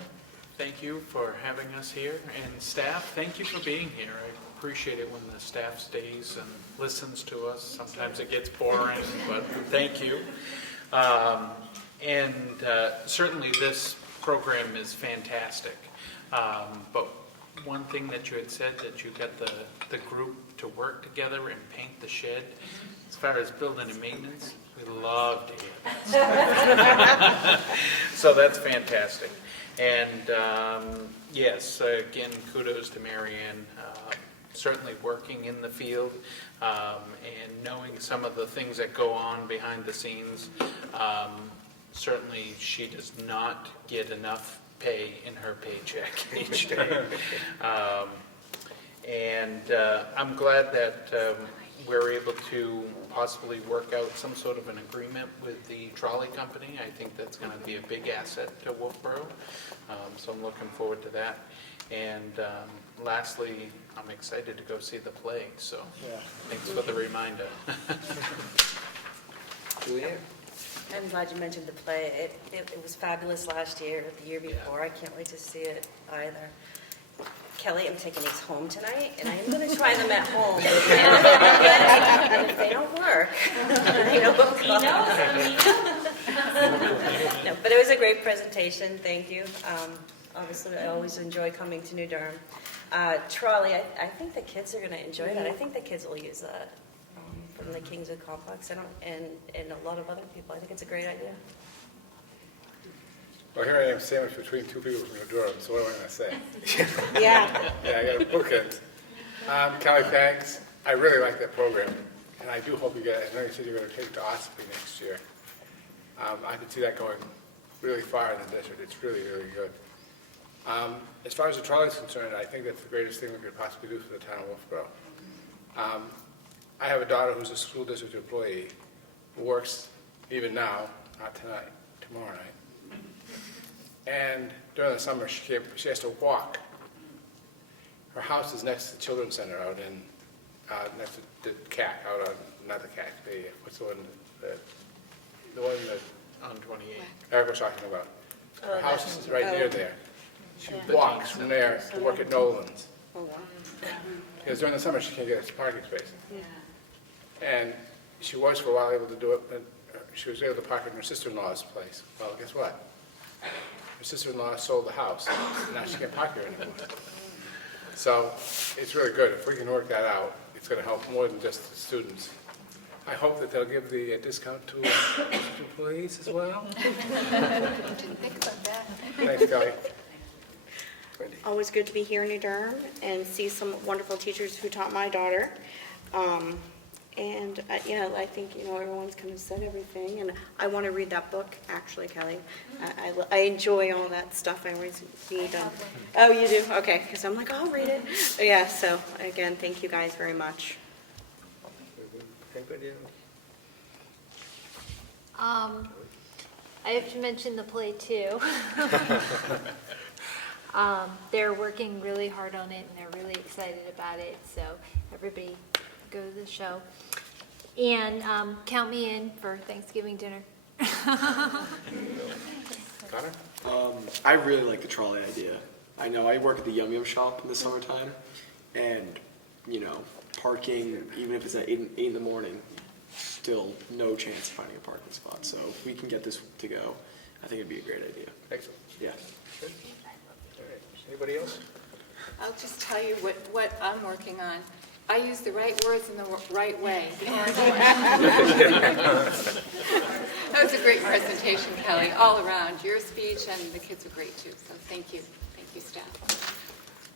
thank you for having us here, and staff, thank you for being here. I appreciate it when the staff stays and listens to us. Sometimes it gets boring, but thank you. And certainly this program is fantastic. But one thing that you had said, that you got the group to work together and paint the shed, as far as building and maintenance, we love to hear that. So that's fantastic. And yes, again, kudos to Marianne. Certainly working in the field and knowing some of the things that go on behind the scenes. Certainly she does not get enough pay in her paycheck each day. And I'm glad that we're able to possibly work out some sort of an agreement with the trolley company. I think that's going to be a big asset to Wolfboro. So I'm looking forward to that. And lastly, I'm excited to go see the play. So thanks for the reminder. Julianne? I'm glad you mentioned the play. It was fabulous last year, the year before. I can't wait to see it either. Kelly, I'm taking these home tonight, and I'm going to try them at home. And if they don't work, I know what He knows. No, but it was a great presentation. Thank you. Obviously, I always enjoy coming to New Durham. Trolley, I think the kids are going to enjoy that. I think the kids will use that from the Kingswood Complex and a lot of other people. I think it's a great idea. Well, here I am sandwiched between two people from New Durham, so what am I going to say? Yeah. Yeah, I got bookends. Kelly, thanks. I really like that program, and I do hope you get it. I know you said you're going to take it to Ossipee next year. I could see that going really far in the district. It's really, really good. As far as the trolley is concerned, I think that's the greatest thing we could possibly do for the town of Wolfboro. I have a daughter who's a school district employee who works even now, not tonight, tomorrow night. And during the summer, she has to walk. Her house is next to the Children's Center out in, next to the CAC, out on, not the CAC, what's the one that On 28. Eric was talking about. Her house is right near there. She walks from there to work at Nolan's. Because during the summer, she can't get a parking space. And she was for a while able to do it, but she was able to park in her sister-in-law's place. Well, guess what? Her sister-in-law sold the house, and now she can't park there anymore. So it's really good. If we can work that out, it's going to help more than just the students. I hope that they'll give the discount to employees as well. Didn't think about that. Thanks, Kelly. Always good to be here in New Durham and see some wonderful teachers who taught my daughter. I think, everyone's kind of said everything, and I want to read that book, actually, Kelly. I enjoy all that stuff. I always need them. Oh, you do? Okay, because I'm like, I'll read it. Yeah, so, again, thank you guys very much. I have to mention the play too. They're working really hard on it and they're really excited about it, so everybody go to the show. And count me in for Thanksgiving dinner. Connor? I really like the trolley idea. I know I work at the Yum Yum shop in the summertime, and, parking, even if it's at 8 in the morning, still no chance of finding a parking spot. So if we can get this to go, I think it'd be a great idea. Excellent. Yeah. Good. All right. Anybody else? I'll just tell you what I'm working on. I use the right words in the right way. That was a great presentation, Kelly, all around. Your speech and the kids were great too, so thank you. Thank you, staff.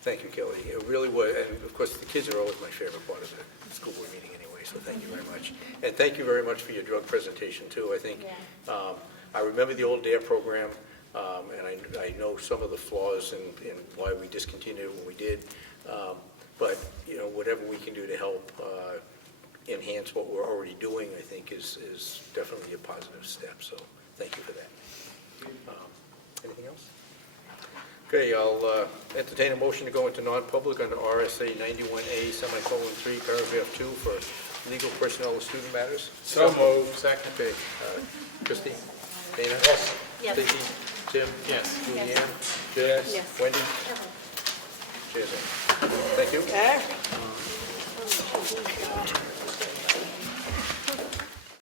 Thank you, Kelly. It really was, and of course, the kids are always my favorite part of the school board meeting anyway, so thank you very much. And thank you very much for your drug presentation, too. I think, I remember the old DARE program, and I know some of the flaws in why we discontinued what we did. But, whatever we can do to help enhance what we're already doing, I think, is definitely a positive step. So thank you for that. Anything else? Okay, I'll entertain a motion to go into non-public under RSA 91A, semicolon 3, paragraph 2 for legal, personnel, and student matters. So moved. Second. Okay, Christine? Dana? Yes. Yes. Stacy? Tim? Yes. Julianne? Yes. Yes. Wendi? Cheers. Thank you. Okay.